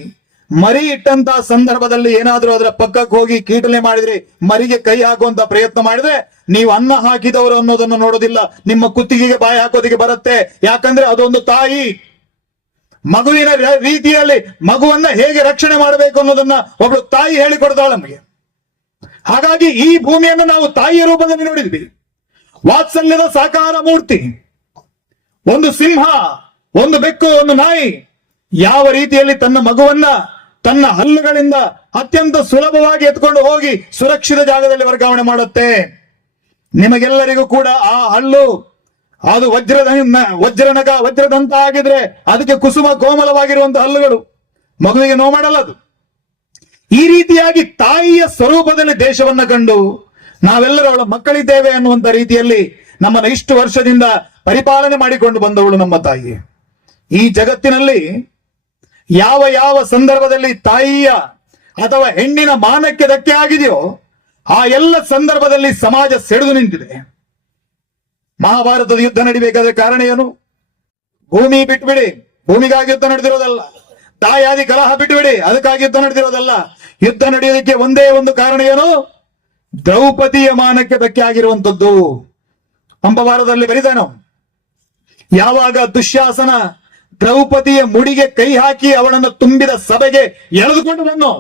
ಮರಿ ಇಟ್ಟಂತ ಸಂದರ್ಭದಲ್ಲಿ ಏನಾದ್ರೂ ಅದರ ಪಕ್ಕಕ್ಕೆ ಹೋಗಿ ಕೀಟಲೆ ಮಾಡಿದ್ರೆ, ಮರಿಗೆ ಕೈ ಹಾಕುವಂತ ಪ್ರಯತ್ನ ಮಾಡಿದ್ರೆ, ನೀವು ಅನ್ನ ಹಾಕಿದವರು ಅನ್ನೋದನ್ನು ನೋಡೋದಿಲ್ಲ, ನಿಮ್ಮ ಕುತ್ತಿಗೆಗೆ ಬಾಯಿ ಹಾಕೋದಿಗೆ ಬರುತ್ತೆ. ಯಾಕಂದ್ರೆ ಅದೊಂದು ತಾಯಿ. ಮಗುವಿನ ರೀತಿಯಲ್ಲಿ ಮಗುವನ್ನ ಹೇಗೆ ರಕ್ಷಣೆ ಮಾಡಬೇಕು ಅನ್ನೋದನ್ನ ಒಬ್ಳು ತಾಯಿ ಹೇಳಿಕೊಡ್ತಾಳೆ ನಮಗೆ. ಹಾಗಾಗಿ ಈ ಭೂಮಿಯನ್ನು ನಾವು ತಾಯಿಯ ರೂಪದಲ್ಲಿ ನೋಡಿದ್ವಿ. ವಾತ್ಸಲ್ಯದ ಸಾಕಾರ ಮೂರ್ತಿ. ಒಂದು ಸಿಂಹ, ಒಂದು ಬೆಕ್ಕು, ಒಂದು ನಾಯಿ ಯಾವ ರೀತಿಯಲ್ಲಿ ತನ್ನ ಮಗುವನ್ನ ತನ್ನ ಹಲ್ಲುಗಳಿಂದ ಅತ್ಯಂತ ಸುಲಭವಾಗಿ ಎತ್ಕೊಂಡು ಹೋಗಿ ಸುರಕ್ಷಿತ ಜಾಗದಲ್ಲಿ ವರ್ಗಾವಣೆ ಮಾಡುತ್ತೆ. ನಿಮಗೆಲ್ಲರಿಗೂ ಕೂಡ ಆ ಹಲ್ಲು ಅದು ವಜ್ರದಂತ ಆಗಿದ್ರೆ ಅದಕ್ಕೆ ಕುಸುಮ ಕೋಮಲವಾಗಿರುವಂತಹ ಹಲ್ಲುಗಳು, ಮಗುವಿಗೆ ನೋವು ಮಾಡಲ್ಲ ಅದು. ಈ ರೀತಿಯಾಗಿ ತಾಯಿಯ ಸ್ವರೂಪದಲ್ಲಿ ದೇಶವನ್ನ ಕಂಡು ನಾವೆಲ್ಲರೂ ಅವಳ ಮಕ್ಕಳಿದ್ದೇವೆ ಅನ್ನುವಂತ ರೀತಿಯಲ್ಲಿ ನಮ್ಮನ್ನ ಇಷ್ಟು ವರ್ಷದಿಂದ ಪರಿಪಾಲನೆ ಮಾಡಿಕೊಂಡು ಬಂದವಳು ನಮ್ಮ ತಾಯಿ. ಈ ಜಗತ್ತಿನಲ್ಲಿ ಯಾವ ಯಾವ ಸಂದರ್ಭದಲ್ಲಿ ತಾಯಿಯ ಅಥವಾ ಹೆಣ್ಣಿನ ಮಾನಕ್ಕೆ ಧಕ್ಕೆ ಆಗಿದೆಯೋ ಆ ಎಲ್ಲ ಸಂದರ್ಭದಲ್ಲಿ ಸಮಾಜ ಸೆಳೆದು ನಿಂತಿದೆ. ಮಹಾಭಾರತದ ಯುದ್ಧ ನಡಿಬೇಕಾದ ಕಾರಣ ಏನು? ಭೂಮಿ ಬಿಟ್ಬಿಡಿ, ಭೂಮಿಗಾಗಿ ಯುದ್ಧ ನಡೆದಿರೋದಲ್ಲ. ತಾಯಾದಿ ಕಲಹ ಬಿಟ್ಬಿಡಿ, ಅದಕ್ಕಾಗಿ ಯುದ್ಧ ನಡೆದಿರೋದಲ್ಲ. ಯುದ್ಧ ನಡೆಯೋದಕ್ಕೆ ಒಂದೇ ಒಂದು ಕಾರಣ ಏನು? ದ್ರೌಪದಿಯ ಮಾನಕ್ಕೆ ಧಕ್ಕೆ ಆಗಿರುವಂತದ್ದು. ಕಂಬಭಾರದಲ್ಲಿ ಬರಿದಾನು, ಯಾವಾಗ ದುಶ್ಯಾಸನ ದ್ರೌಪದಿಯ ಮುಡಿಗೆ ಕೈ ಹಾಕಿ ಅವಳನ್ನು ತುಂಬಿದ ಸಭೆಗೆ ಎಳೆದುಕೊಂಡು ಬಂದು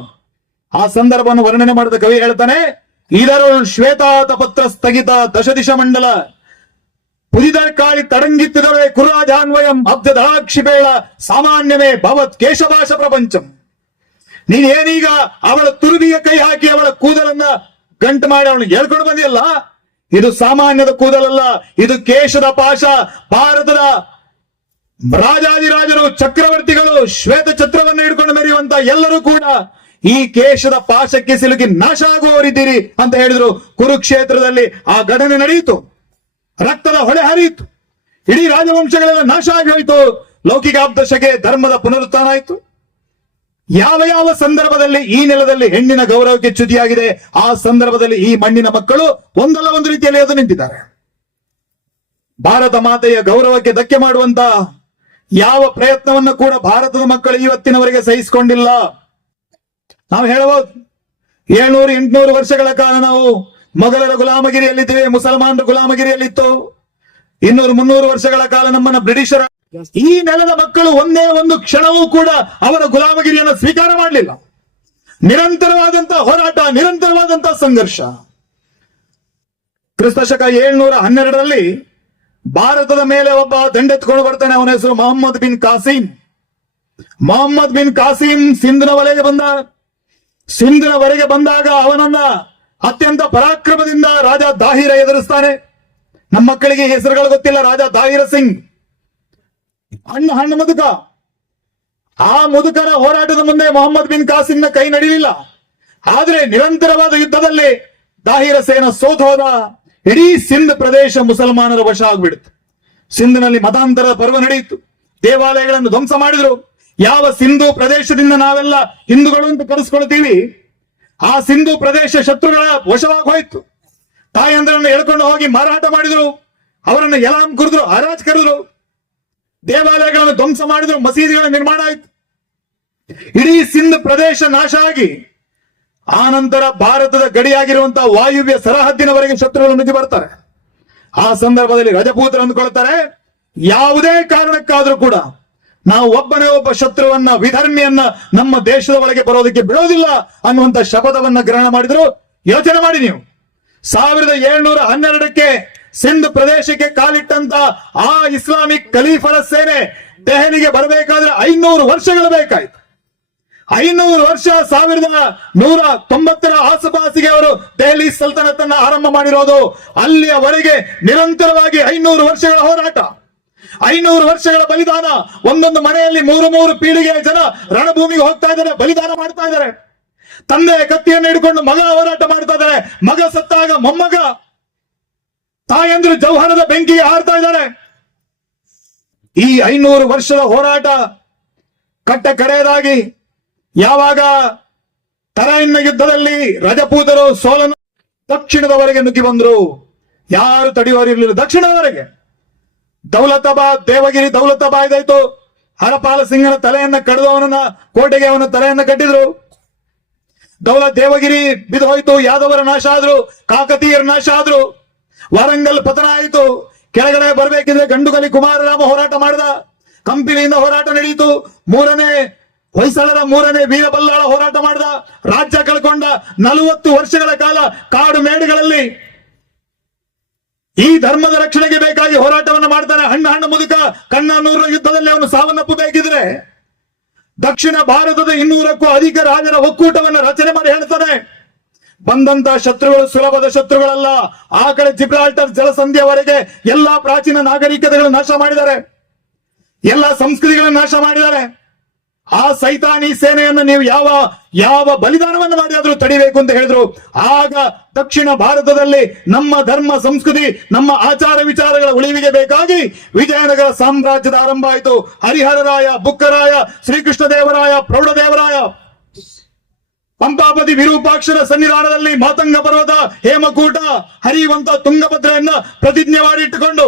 ಆ ಸಂದರ್ಭವನ್ನು ವರ್ಣನೆ ಮಾಡಿದ ಕವಿ ಹೇಳ್ತಾನೆ, ಇದರೊಳ್ ಶ್ವೇತಾತ ಪತ್ರ ಸ್ಥಗಿತ ದಶದಿಶ ಮಂಡಲ ಪುದಿದ ಕಾಳಿ ತಡಂಗಿತ್ತಿದವೇ ಕುರಾಜಾನ್ವಯಂ ಅಬ್ಜದಾಕ್ಷಿಬೇಳ ಸಾಮಾನ್ಯವೇ ಭವತ್ ಕೇಶಭಾಷ ಪ್ರಪಂಚಂ. ನೀನ್ ಏನೀಗ ಅವಳ ತುರುಬಿಗೆ ಕೈ ಹಾಕಿ ಅವಳ ಕೂದಲನ್ನ ಗಂಟು ಮಾಡಿ ಅವಳನ್ನ ಹೇಳ್ಕೊಂಡು ಬಂದಿಯಲ್ಲ, ಇದು ಸಾಮಾನ್ಯದ ಕೂದಲಲ್ಲ, ಇದು ಕೇಶದ ಪಾಶ. ಭಾರತದ ರಾಜಾದಿರಾಜರು, ಚಕ್ರವರ್ತಿಗಳು ಶ್ವೇತ ಛತ್ರವನ್ನು ಹಿಡ್ಕೊಂಡು ಮೆರೆಯುವಂತ ಎಲ್ಲರೂ ಕೂಡ ಈ ಕೇಶದ ಪಾಶಕ್ಕೆ ಸಿಲುಕಿ ನಾಶ ಆಗುವವರಿದ್ದೀರಿ ಅಂತ ಹೇಳಿದ್ರು. ಕುರುಕ್ಷೇತ್ರದಲ್ಲಿ ಆ ಘಟನೆ ನಡೆಯಿತು, ರಕ್ತದ ಹೊಳೆ ಹರಿಯಿತು, ಇಡೀ ರಾಜವಂಶಗಳೆಲ್ಲ ನಾಶ ಆಗಿ ಹೋಯಿತು. ಲೌಕಿಕಾಬ್ದಶಕ್ಕೆ ಧರ್ಮದ ಪುನರುತ್ಥಾನ ಆಯಿತು. ಯಾವ ಯಾವ ಸಂದರ್ಭದಲ್ಲಿ ಈ ನೆಲದಲ್ಲಿ ಹೆಣ್ಣಿನ ಗೌರವಕ್ಕೆ ಚ್ಯುತಿಯಾಗಿದೆ, ಆ ಸಂದರ್ಭದಲ್ಲಿ ಈ ಮಣ್ಣಿನ ಮಕ್ಕಳು ಒಂದಲ್ಲ ಒಂದು ರೀತಿಯಲ್ಲಿ ಎದ್ದು ನಿಂತಿದ್ದಾರೆ. ಭಾರತ ಮಾತೆಯ ಗೌರವಕ್ಕೆ ಧಕ್ಕೆ ಮಾಡುವಂತ ಯಾವ ಪ್ರಯತ್ನವನ್ನು ಕೂಡ ಭಾರತದ ಮಕ್ಕಳು ಇವತ್ತಿನವರೆಗೆ ಸಹಿಸಿಕೊಂಡಿಲ್ಲ. ನಾವು ಹೇಳಬಹುದು, 700-800 ವರ್ಷಗಳ ಕಾಲ ನಾವು ಮೊಘಲರ ಗುಲಾಮಗಿರಿಯಲ್ಲಿದ್ದೇವೆ, ಮುಸಲ್ಮಾನರ ಗುಲಾಮಗಿರಿಯಲ್ಲಿತ್ತು. 200-300 ವರ್ಷಗಳ ಕಾಲ ನಮ್ಮನ್ನ ಬ್ರಿಟಿಷರ. ಈ ನೆಲದ ಮಕ್ಕಳು ಒಂದೇ ಒಂದು ಕ್ಷಣವೂ ಕೂಡ ಅವರ ಗುಲಾಮಗಿರಿಯನ್ನು ಸ್ವೀಕಾರ ಮಾಡಲಿಲ್ಲ. ನಿರಂತರವಾದಂತಹ ಹೋರಾಟ, ನಿರಂತರವಾದಂತಹ ಸಂಘರ್ಷ. ಕ್ರಿಸ್ತಶಕ 712ರಲ್ಲಿ ಭಾರತದ ಮೇಲೆ ಒಬ್ಬ ದಂಡೆತ್ಕೊಂಡು ಬರ್ತಾನೆ. ಅವನ ಹೆಸರು ಮೊಹಮ್ಮದ್ ಬಿನ್ ಕಾಸಿಂ. ಮೊಹಮ್ಮದ್ ಬಿನ್ ಕಾಸಿಂ ಸಿಂಧ್ನವರೆಗೆ ಬಂದಾಗ ಅವನನ್ನ ಅತ್ಯಂತ ಪರಾಕ್ರಮದಿಂದ ರಾಜ ದಾಹಿರ ಎದುರಿಸ್ತಾನೆ. ನಮ್ಮ ಮಕ್ಕಳಿಗೆ ಹೆಸರುಗಳು ಗೊತ್ತಿಲ್ಲ. ರಾಜ ದಾಹಿರ ಸಿಂಗ್, ಹಣ್ಣು ಮುದುಕ. ಆ ಮುದುಕನ ಹೋರಾಟದ ಮುಂದೆ ಮೊಹಮ್ಮದ್ ಬಿನ್ ಕಾಸಿಂನ ಕೈ ನಡೀಲಿಲ್ಲ. ಆದ್ರೆ ನಿರಂತರವಾದ ಯುದ್ಧದಲ್ಲಿ ದಾಹಿರ ಸೇನ ಸೋತು ಹೋದ. ಇಡೀ ಸಿಂಧ್ ಪ್ರದೇಶ ಮುಸಲ್ಮಾನರ ವಶ ಆಗ್ಬಿಡ್ತು. ಸಿಂಧ್ನಲ್ಲಿ ಮತಾಂತರದ ಪರ್ವ ನಡೆಯಿತು. ದೇವಾಲಯಗಳನ್ನು ಧ್ವಂಸ ಮಾಡಿದ್ರು. ಯಾವ ಸಿಂಧು ಪ್ರದೇಶದಿಂದ ನಾವೆಲ್ಲ ಹಿಂದೂಗಳು ಅಂತ ಕರೆಸ್ಕೊಳ್ತೀವಿ, ಆ ಸಿಂಧು ಪ್ರದೇಶ ಶತ್ರುಗಳ ವಶವಾಗಿ ಹೋಯ್ತು. ತಾಯಂದ್ರನ್ನು ಎಳ್ಕೊಂಡು ಹೋಗಿ ಮಾರಾಟ ಮಾಡಿದ್ರು, ಅವರನ್ನು ಎಲಾಂ ಕುರಿದ್ರು, ಹರಾಜ್ ಕರೆದ್ರು, ದೇವಾಲಯಗಳನ್ನು ಧ್ವಂಸ ಮಾಡಿದ್ರು, ಮಸೀದಿಗಳ ನಿರ್ಮಾಣ ಆಯಿತು. ಇಡೀ ಸಿಂಧ್ ಪ್ರದೇಶ ನಾಶ ಆಗಿ ಆ ನಂತರ ಭಾರತದ ಗಡಿಯಾಗಿರುವಂತಹ ವಾಯುವ್ಯ ಸರಹದ್ದಿನವರೆಗೆ ಶತ್ರುಗಳು ನುಗ್ಗಿ ಬರ್ತಾರೆ. ಆ ಸಂದರ್ಭದಲ್ಲಿ ರಜಪೂತರು ಅಂದ್ಕೊಳ್ತಾರೆ, ಯಾವುದೇ ಕಾರಣಕ್ಕಾದ್ರೂ ಕೂಡ ನಾವು ಒಬ್ಬನೇ ಒಬ್ಬ ಶತ್ರುವನ್ನ, ವಿಧರ್ಮಿಯನ್ನ ನಮ್ಮ ದೇಶದ ಒಳಗೆ ಬರೋದಕ್ಕೆ ಬಿಡೋದಿಲ್ಲ ಅನ್ನುವಂತ ಶಪಥವನ್ನ ಗ್ರಹಣ ಮಾಡಿದ್ರು. ಯೋಚನೆ ಮಾಡಿ ನೀವು, 1712ಕ್ಕೆ ಸಿಂಧ್ ಪ್ರದೇಶಕ್ಕೆ ಕಾಲಿಟ್ಟಂತ ಆ ಇಸ್ಲಾಮಿಕ್ ಖಲೀಫರ ಸೇನೆ ದೆಹಲಿಗೆ ಬರಬೇಕಾದ್ರೆ 500 ವರ್ಷಗಳು ಬೇಕಾಯ್ತು. 500 ವರ್ಷ, 1190ರ ಆಸುಪಾಸಿಗೆ ಅವರು ದೆಹಲಿ ಸಲ್ತನತನ್ನ ಆರಂಭ ಮಾಡಿರೋದು. ಅಲ್ಲಿಯವರೆಗೆ ನಿರಂತರವಾಗಿ 500 ವರ್ಷಗಳ ಹೋರಾಟ, 500 ವರ್ಷಗಳ ಬಲಿದಾನ. ಒಂದೊಂದು ಮನೆಯಲ್ಲಿ 3 ಪೀಳಿಗೆಯ ಜನ ರಣಭೂಮಿಗೆ ಹೋಗ್ತಾ ಇದ್ದಾರೆ, ಬಲಿದಾನ ಮಾಡ್ತಾ ಇದ್ದಾರೆ. ತಂದೆ ಕತ್ತಿಯನ್ನು ಹಿಡ್ಕೊಂಡು ಮಗ ಹೋರಾಟ ಮಾಡ್ತಾ ಇದ್ದಾರೆ. ಮಗ ಸತ್ತಾಗ ಮೊಮ್ಮಗ, ತಾಯಂದ್ರು ಜೌಹರದ ಬೆಂಕಿಗೆ ಹಾರ್ತಾ ಇದ್ದಾರೆ. ಈ 500 ವರ್ಷದ ಹೋರಾಟ ಕಟ್ಟ ಕಡೆಯದಾಗಿ ಯಾವಾಗ ತರಾಯಿನ್ನ ಯುದ್ಧದಲ್ಲಿ ರಜಪೂತರು ಸೋಲನ್ನು ದಕ್ಷಿಣದವರೆಗೆ ನುಗ್ಗಿ ಬಂದ್ರು, ಯಾರು ತಡೆಯುವರಿರಲಿಲ್ಲ. ದಕ್ಷಿಣದವರೆಗೆ ದೌಲತಾಬಾದ್, ದೇವಗಿರಿ ದೌಲತಾಬಾದ್ ಆಯ್ತು. ಹರಪಾಲ ಸಿಂಗನ ತಲೆಯನ್ನ ಕಡಿದು ಅವನನ್ನ ಕೋಟೆಗೆ ಅವನ ತಲೆಯನ್ನ ಕಟ್ಟಿದ್ರು. ದೇವಗಿರಿ ಬಿದ್ದು ಹೋಯ್ತು. ಯಾದವರ ನಾಶ ಆದ್ರು, ಕಾಕತೀಯರ ನಾಶ ಆದ್ರು, ವಾರಂಗಲ್ ಪತನ ಆಯಿತು. ಕೆಳಗಡೆ ಬರ್ಬೇಕಿದ್ರೆ ಗಂಡುಗಲಿ ಕುಮಾರರಾಮ ಹೋರಾಟ ಮಾಡಿದ, ಕಂಪಿನಿಯಿಂದ ಹೋರಾಟ ನಡೆಯಿತು. ಹೊಯ್ಸಳರ 3ನೇ ವೀರಬಲ್ಲಾಳ ಹೋರಾಟ ಮಾಡಿದ, ರಾಜ್ಯ ಕಳ್ಕೊಂಡ. 40 ವರ್ಷಗಳ ಕಾಲ ಕಾಡು ಮೇಡುಗಳಲ್ಲಿ ಈ ಧರ್ಮದ ರಕ್ಷಣೆಗೆ ಬೇಕಾಗಿ ಹೋರಾಟವನ್ನು ಮಾಡ್ತಾನೆ. ಹಣ್ಣು ಮುದುಕ ಕಣ್ಣನೂರ ಯುದ್ಧದಲ್ಲಿ ಅವನು ಸಾವನ್ನಪ್ಪಬೇಕಿದ್ರೆ ದಕ್ಷಿಣ ಭಾರತದ 200ಕ್ಕೂ ಅಧಿಕ ರಾಜರ ಒಕ್ಕೂಟವನ್ನು ರಚನೆ ಮಾಡಿ ಹೇಳ್ತಾನೆ. ಬಂದಂತ ಶತ್ರುಗಳು ಸುಲಭದ ಶತ್ರುಗಳಲ್ಲ. ಆ ಕಡೆ ಜಿಬ್ರಾಲ್ಟರ್ ಜಲಸಂಧಿಯವರೆಗೆ ಎಲ್ಲಾ ಪ್ರಾಚೀನ ನಾಗರಿಕತೆಗಳನ್ನು ನಾಶ ಮಾಡಿದ್ದಾರೆ, ಎಲ್ಲಾ ಸಂಸ್ಕೃತಿಗಳನ್ನು ನಾಶ ಮಾಡಿದ್ದಾರೆ. ಆ ಸೈತಾನಿ ಸೇನೆಯನ್ನು ನೀವು ಯಾವ ಬಲಿದಾನವನ್ನು ಮಾಡಿ ಆದ್ರೂ ತಡಿಬೇಕು ಅಂತ ಹೇಳಿದ್ರು. ಆಗ ದಕ್ಷಿಣ ಭಾರತದಲ್ಲಿ ನಮ್ಮ ಧರ್ಮ ಸಂಸ್ಕೃತಿ, ನಮ್ಮ ಆಚಾರ ವಿಚಾರಗಳ ಉಳಿವಿಗೆ ಬೇಕಾಗಿ ವಿಜಯನಗರ ಸಾಮ್ರಾಜ್ಯದ ಆರಂಭ ಆಯಿತು. ಹರಿಹರರಾಯ, ಬುಕ್ಕರಾಯ, ಶ್ರೀಕೃಷ್ಣ ದೇವರಾಯ, ಪ್ರೌಢದೇವರಾಯ, ಪಂಪಾಪತಿ ವಿರೂಪಾಕ್ಷರ ಸನ್ನಿಧಾನದಲ್ಲಿ ಮಾತಂಗ ಪರ್ವತ, ಹೇಮಕೂಟ, ಹರಿಯುವಂತ ತುಂಗಭದ್ರೆಯನ್ನ ಪ್ರತಿಜ್ಞೆ ಮಾಡಿಟ್ಟುಕೊಂಡು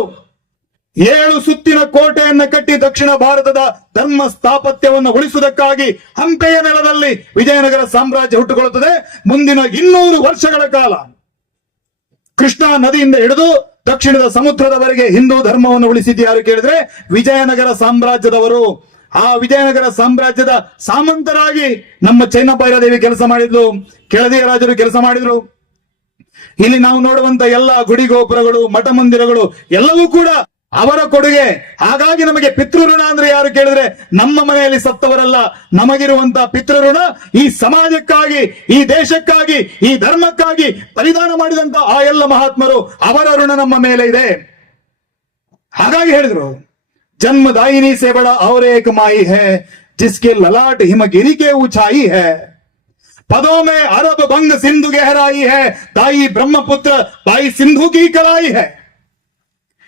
7 ಸುತ್ತಿನ ಕೋಟೆಯನ್ನ ಕಟ್ಟಿ ದಕ್ಷಿಣ ಭಾರತದ ಧರ್ಮ ಸ್ಥಾಪತ್ಯವನ್ನು ಉಳಿಸುವುದಕ್ಕಾಗಿ ಹಂಪೆಯ ನೆಲದಲ್ಲಿ ವಿಜಯನಗರ ಸಾಮ್ರಾಜ್ಯ ಹುಟ್ಟುಕೊಳ್ಳುತ್ತದೆ. ಮುಂದಿನ 200 ವರ್ಷಗಳ ಕಾಲ ಕೃಷ್ಣಾ ನದಿಯಿಂದ ಹಿಡಿದು ದಕ್ಷಿಣದ ಸಮುದ್ರದವರೆಗೆ ಹಿಂದೂ ಧರ್ಮವನ್ನು ಉಳಿಸಿದ್ದು ಯಾರು ಕೇಳಿದ್ರೆ ವಿಜಯನಗರ ಸಾಮ್ರಾಜ್ಯದವರು. ಆ ವಿಜಯನಗರ ಸಾಮ್ರಾಜ್ಯದ ಸಾಮಂತರಾಗಿ ನಮ್ಮ ಚೆನ್ನಭೈರಾದೇವಿ ಕೆಲಸ ಮಾಡಿದ್ಲು, ಕೆಳದಿಯ ರಾಜರು ಕೆಲಸ ಮಾಡಿದ್ರು. ಇಲ್ಲಿ ನಾವು ನೋಡುವಂತ ಎಲ್ಲ ಗುಡಿ ಗೋಪುರಗಳು, ಮಠ ಮಂದಿರಗಳು ಎಲ್ಲವೂ ಕೂಡ ಅವರ ಕೊಡುಗೆ. ಹಾಗಾಗಿ ನಮಗೆ ಪಿತೃಋಣ ಅಂದ್ರೆ ಯಾರು ಕೇಳಿದ್ರೆ ನಮ್ಮ ಮನೆಯಲ್ಲಿ ಸತ್ತವರಲ್ಲ, ನಮಗಿರುವಂತಹ ಪಿತೃಋಣ ಈ ಸಮಾಜಕ್ಕಾಗಿ, ಈ ದೇಶಕ್ಕಾಗಿ, ಈ ಧರ್ಮಕ್ಕಾಗಿ ಬಲಿದಾನ ಮಾಡಿದಂತ ಆ ಎಲ್ಲ ಮಹಾತ್ಮರು, ಅವರ ಋಣ ನಮ್ಮ ಮೇಲೆ ಇದೆ. ಹಾಗಾಗಿ ಹೇಳಿದ್ರು, जन्मदायिनी से बड़ा और एक माई है जिसके ललाट हिमगिरी के ऊंचाई है, पदों में अरब बंग सिंधु गहराई है, दाई ब्रह्मपुत्र भाई सिंधु की कलाई है,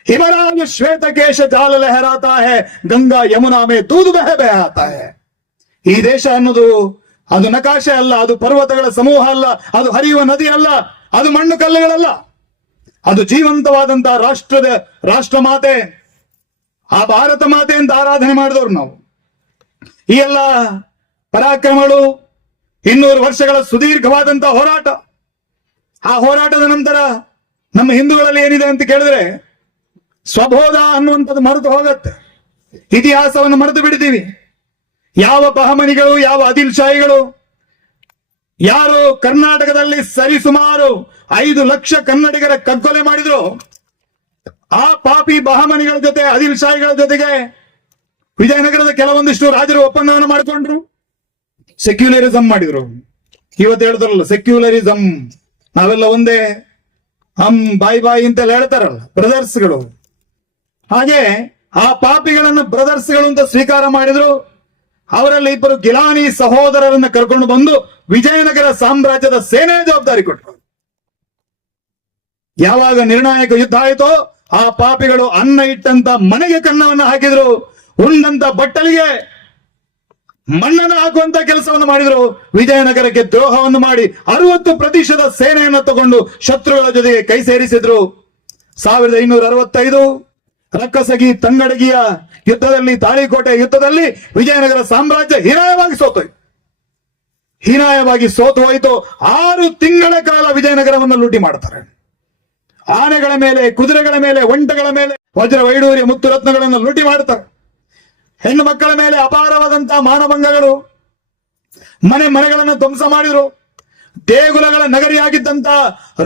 हिमराज श्वेत केश जाल लहराता है, गंगा यमुना में दूध बह बह आता है. ಈ ದೇಶ ಅನ್ನೋದು ಅದು ನಕಾಶೆ ಅಲ್ಲ, ಅದು ಪರ್ವತಗಳ ಸಮೂಹ ಅಲ್ಲ, ಅದು ಹರಿಯುವ ನದಿ ಅಲ್ಲ, ಅದು ಮಣ್ಣು ಕಲ್ಲುಗಳಲ್ಲ, ಅದು ಜೀವಂತವಾದಂತಹ ರಾಷ್ಟ್ರ ಮಾತೆ, ಆ ಭಾರತ ಮಾತೆ ಅಂತ ಆರಾಧನೆ ಮಾಡಿದವರು ನಾವು. ಈ ಎಲ್ಲ ಪರಾಕ್ರಮಗಳು 200 ವರ್ಷಗಳ ಸುದೀರ್ಘವಾದಂತಹ ಹೋರಾಟ. ಆ ಹೋರಾಟದ ನಂತರ ನಮ್ಮ ಹಿಂದೂಗಳಲ್ಲಿ ಏನಿದೆ ಅಂತ ಕೇಳಿದ್ರೆ ಸ್ವಬೋಧ ಅನ್ನುವಂಥದ್ದು ಮರೆತು ಹೋಗತ್ತೆ, ಇತಿಹಾಸವನ್ನು ಮರೆತು ಬಿಡ್ತೀವಿ. ಯಾವ ಬಹಮನಿಗಳು, ಯಾವ ಆದಿಲ್ ಶಾಹಿಗಳು, ಯಾರು ಕರ್ನಾಟಕದಲ್ಲಿ ಸರಿಸುಮಾರು 5 ಲಕ್ಷ ಕನ್ನಡಿಗರ ಕಗ್ಗೊಲೆ ಮಾಡಿದ್ರು, ಆ ಪಾಪಿ ಬಹಮನಿಗಳ ಜೊತೆ, ಆದಿಲ್ ಶಾಹಿಗಳ ಜೊತೆಗೆ ವಿಜಯನಗರದ ಕೆಲವೊಂದಿಷ್ಟು ರಾಜರು ಒಪ್ಪಂದವನ್ನು ಮಾಡಿಕೊಂಡ್ರು, ಸೆಕ್ಯುಲರಿಸಂ ಮಾಡಿದ್ರು. ಇವತ್ತು ಹೇಳ್ತಾರಲ್ಲ ಸೆಕ್ಯುಲರಿಸಂ, ನಾವೆಲ್ಲ ಒಂದೇ, ಬಾಯಿ ಬಾಯಿ ಅಂತೆಲ್ಲ ಹೇಳ್ತಾರಲ್ಲ ಬ್ರದರ್ಸ್ಗಳು. ಹಾಗೆ ಆ ಪಾಪಿಗಳನ್ನು ಬ್ರದರ್ಸ್ಗಳು ಅಂತ ಸ್ವೀಕಾರ ಮಾಡಿದ್ರು. ಅವರಲ್ಲಿ 2 ಗಿಲಾನಿ ಸಹೋದರರನ್ನ ಕರ್ಕೊಂಡು ಬಂದು ವಿಜಯನಗರ ಸಾಮ್ರಾಜ್ಯದ ಸೇನೆ ಜವಾಬ್ದಾರಿ ಕೊಟ್ಟರು. ಯಾವಾಗ ನಿರ್ಣಾಯಕ ಯುದ್ಧ ಆಯಿತೋ ಆ ಪಾಪಿಗಳು ಅನ್ನ ಇಟ್ಟಂತ ಮನೆಗೆ ಕನ್ನವನ್ನು ಹಾಕಿದ್ರು, ಉಂಡಂತ ಬಟ್ಟಲಿಗೆ ಮಣ್ಣನ್ನು ಹಾಕುವಂತ ಕೆಲಸವನ್ನು ಮಾಡಿದ್ರು. ವಿಜಯನಗರಕ್ಕೆ ದ್ರೋಹವನ್ನು ಮಾಡಿ 60% ಸೇನೆಯನ್ನು ತಗೊಂಡು ಶತ್ರುಗಳ ಜೊತೆಗೆ ಕೈ ಸೇರಿಸಿದ್ರು. 1565 ರಕ್ಕಸಗಿ ತಂಗಡಗಿಯ ಯುದ್ಧದಲ್ಲಿ, ತಾಳಿಕೋಟೆ ಯುದ್ಧದಲ್ಲಿ ವಿಜಯನಗರ ಸಾಮ್ರಾಜ್ಯ ಹೀನಾಯವಾಗಿ ಸೋತು ಹೋಯಿತು. 6 ತಿಂಗಳ ಕಾಲ ವಿಜಯನಗರವನ್ನು ಲೂಟಿ ಮಾಡ್ತಾರೆ. ಆನೆಗಳ ಮೇಲೆ, ಕುದುರೆಗಳ ಮೇಲೆ, ಒಂಟೆಗಳ ಮೇಲೆ ವಜ್ರ ವೈಡೂರ್ಯ ಮುತ್ತು ರತ್ನಗಳನ್ನು ಲೂಟಿ ಮಾಡ್ತಾರೆ. ಹೆಣ್ಣು ಮಕ್ಕಳ ಮೇಲೆ ಅಪಾರವಾದಂತಹ ಮಾನಭಂಗಗಳು, ಮನೆಗಳನ್ನು ಧ್ವಂಸ ಮಾಡಿದ್ರು. ದೇಗುಲಗಳ ನಗರಿಯಾಗಿದ್ದಂತ,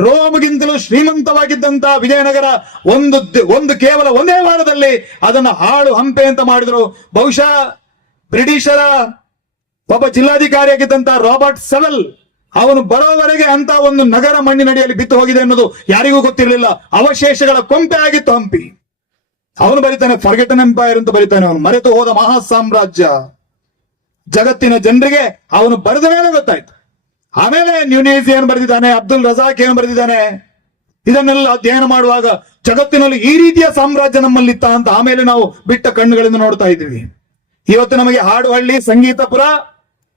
ರೋಮ್ಗಿಂತಲೂ ಶ್ರೀಮಂತವಾಗಿದ್ದಂತ ವಿಜಯನಗರ ಕೇವಲ ಒಂದೇ ವಾರದಲ್ಲಿ ಅದನ್ನು ಹಾಳು ಹಂಪೆ ಅಂತ ಮಾಡಿದ್ರು. ಬಹುಶಃ ಬ್ರಿಟಿಷರ ಒಬ್ಬ ಜಿಲ್ಲಾಧಿಕಾರಿಯಾಗಿದ್ದಂತ ರಾಬರ್ಟ್ ಸೆವೆಲ್ ಅವನು ಬರೋವರೆಗೆ ಅಂತ ಒಂದು ನಗರ ಮಣ್ಣಿನಡಿಯಲ್ಲಿ ಬಿದ್ದು ಹೋಗಿದೆ ಅನ್ನೋದು ಯಾರಿಗೂ ಗೊತ್ತಿರಲಿಲ್ಲ. ಅವಶೇಷಗಳ ಕೊಂಪೆ ಆಗಿತ್ತು ಹಂಪಿ. ಅವನು ಬರೀತಾನೆ ಫರ್ಗೆಟನ್ ಎಂಪೈರ್ ಅಂತ ಬರೀತಾನೆ, ಅವನು ಮರೆತು ಹೋದ ಮಹಾ ಸಾಮ್ರಾಜ್ಯ. ಜಗತ್ತಿನ ಜನರಿಗೆ ಅವನು ಬರೆದ ಮೇಲೆ ಗೊತ್ತಾಯ್ತು. ಆಮೇಲೆ ನ್ಯೂನೇಸಿ ಏನು ಬರೆದಿದ್ದಾನೆ, ಅಬ್ದುಲ್ ರಜಾಕ್ ಏನು ಬರೆದಿದ್ದಾನೆ, ಇದನ್ನೆಲ್ಲ ಅಧ್ಯಯನ ಮಾಡುವಾಗ ಜಗತ್ತಿನಲ್ಲಿ ಈ ರೀತಿಯ ಸಾಮ್ರಾಜ್ಯ ನಮ್ಮಲ್ಲಿತ್ತ ಅಂತ ಆಮೇಲೆ ನಾವು ಬಿಟ್ಟ ಕಣ್ಣುಗಳಿಂದ ನೋಡ್ತಾ ಇದ್ದೀವಿ. ಇವತ್ತು ನಮಗೆ ಹಾಡುಹಳ್ಳಿ, ಸಂಗೀತಪುರ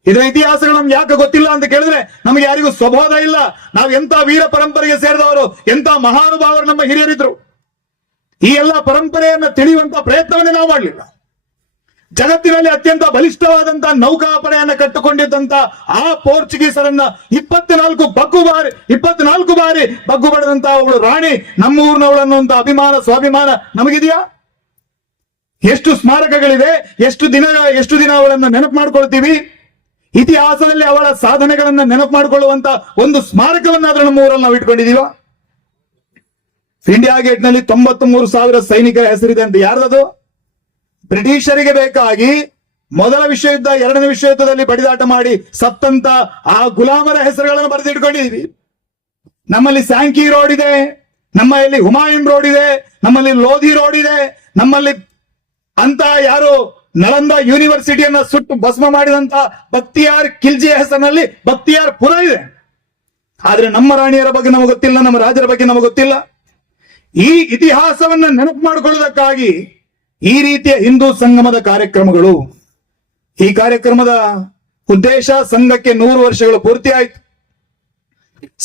ಇದರ ಇತಿಹಾಸಗಳು ನಮ್ಗೆ ಯಾಕೆ ಗೊತ್ತಿಲ್ಲ ಅಂತ ಕೇಳಿದ್ರೆ ನಮಗೆ ಯಾರಿಗೂ ಸ್ವಬೋಧ ಇಲ್ಲ. ನಾವು ಎಂತ ವೀರ ಪರಂಪರೆಗೆ ಸೇರಿದವರು, ಎಂತ ಮಹಾನುಭಾವರು ನಮ್ಮ ಹಿರಿಯರಿದ್ರು. ಈ ಎಲ್ಲ ಪರಂಪರೆಯನ್ನ ತಿಳಿಯುವಂತ ಪ್ರಯತ್ನವನ್ನೇ ನಾವು ಮಾಡಲಿಲ್ಲ. ಜಗತ್ತಿನಲ್ಲಿ ಅತ್ಯಂತ ಬಲಿಷ್ಠವಾದಂತಹ ನೌಕಾಪಡೆಯನ್ನ ಕಟ್ಟಿಕೊಂಡಿದ್ದಂತ ಆ ಪೋರ್ಚುಗೀಸರನ್ನ 24 ಬಾರಿ ಬಗ್ಗು ಬಡದಂತಹ ಅವಳು ರಾಣಿ ನಮ್ಮ ಊರಿನವಳನ್ನುವಂತ ಅಭಿಮಾನ, ಸ್ವಾಭಿಮಾನ ನಮಗಿದೆಯಾ? ಎಷ್ಟು ಸ್ಮಾರಕಗಳಿವೆ, ಎಷ್ಟು ದಿನ ಅವಳನ್ನ ನೆನಪು ಮಾಡ್ಕೊಳ್ತೀವಿ. ಇತಿಹಾಸದಲ್ಲಿ ಅವಳ ಸಾಧನೆಗಳನ್ನ ನೆನಪು ಮಾಡಿಕೊಳ್ಳುವಂತ ಒಂದು ಸ್ಮಾರಕವನ್ನಾದ್ರೂ ನಮ್ಮ ಊರಲ್ಲಿ ನಾವು ಇಟ್ಕೊಂಡಿದೀವ? ಇಂಡಿಯಾ ಗೇಟ್ ನಲ್ಲಿ 93,000 ಸೈನಿಕರ ಹೆಸರಿದೆ ಅಂತ. ಯಾರ್ದದು? ಬ್ರಿಟಿಷರಿಗೆ ಬೇಕಾಗಿ ಮೊದಲ ವಿಶ್ವಯುದ್ಧ, ಎರಡನೇ ವಿಶ್ವಯುದ್ಧದಲ್ಲಿ ಬಡಿದಾಟ ಮಾಡಿ ಸತ್ತಂತ ಆ ಗುಲಾಮರ ಹೆಸರುಗಳನ್ನು ಬರೆದಿಟ್ಕೊಂಡಿದೀವಿ. ನಮ್ಮಲ್ಲಿ ಸ್ಯಾಂಕಿ ರೋಡ್ ಇದೆ, ನಮ್ಮಲ್ಲಿ ಹುಮಾಯೂನ್ ರೋಡ್ ಇದೆ, ನಮ್ಮಲ್ಲಿ ಲೋಧಿ ರೋಡ್ ಇದೆ, ನಮ್ಮಲ್ಲಿ ಅಂತ ಯಾರು ನಳಂದ ಯೂನಿವರ್ಸಿಟಿಯನ್ನ ಸುಟ್ಟು ಭಸ್ಮ ಮಾಡಿದಂತ ಬಕ್ತಿಯಾರ್ ಖಿಲ್ಜಿಯ ಹೆಸರಿನಲ್ಲಿ ಬಕ್ತಿಯಾರ್ ಪುರ ಇದೆ. ಆದ್ರೆ ನಮ್ಮ ರಾಣಿಯರ ಬಗ್ಗೆ ನಮಗೆ ಗೊತ್ತಿಲ್ಲ, ನಮ್ಮ ರಾಜರ ಬಗ್ಗೆ ನಮಗೆ ಗೊತ್ತಿಲ್ಲ. ಈ ಇತಿಹಾಸವನ್ನ ನೆನಪು ಮಾಡಿಕೊಳ್ಳುವುದಕ್ಕಾಗಿ ಈ ರೀತಿಯ ಹಿಂದೂ ಸಂಗಮದ ಕಾರ್ಯಕ್ರಮಗಳು. ಈ ಕಾರ್ಯಕ್ರಮದ ಉದ್ದೇಶ ಸಂಘಕ್ಕೆ 100 ವರ್ಷಗಳು ಪೂರ್ತಿ ಆಯ್ತು.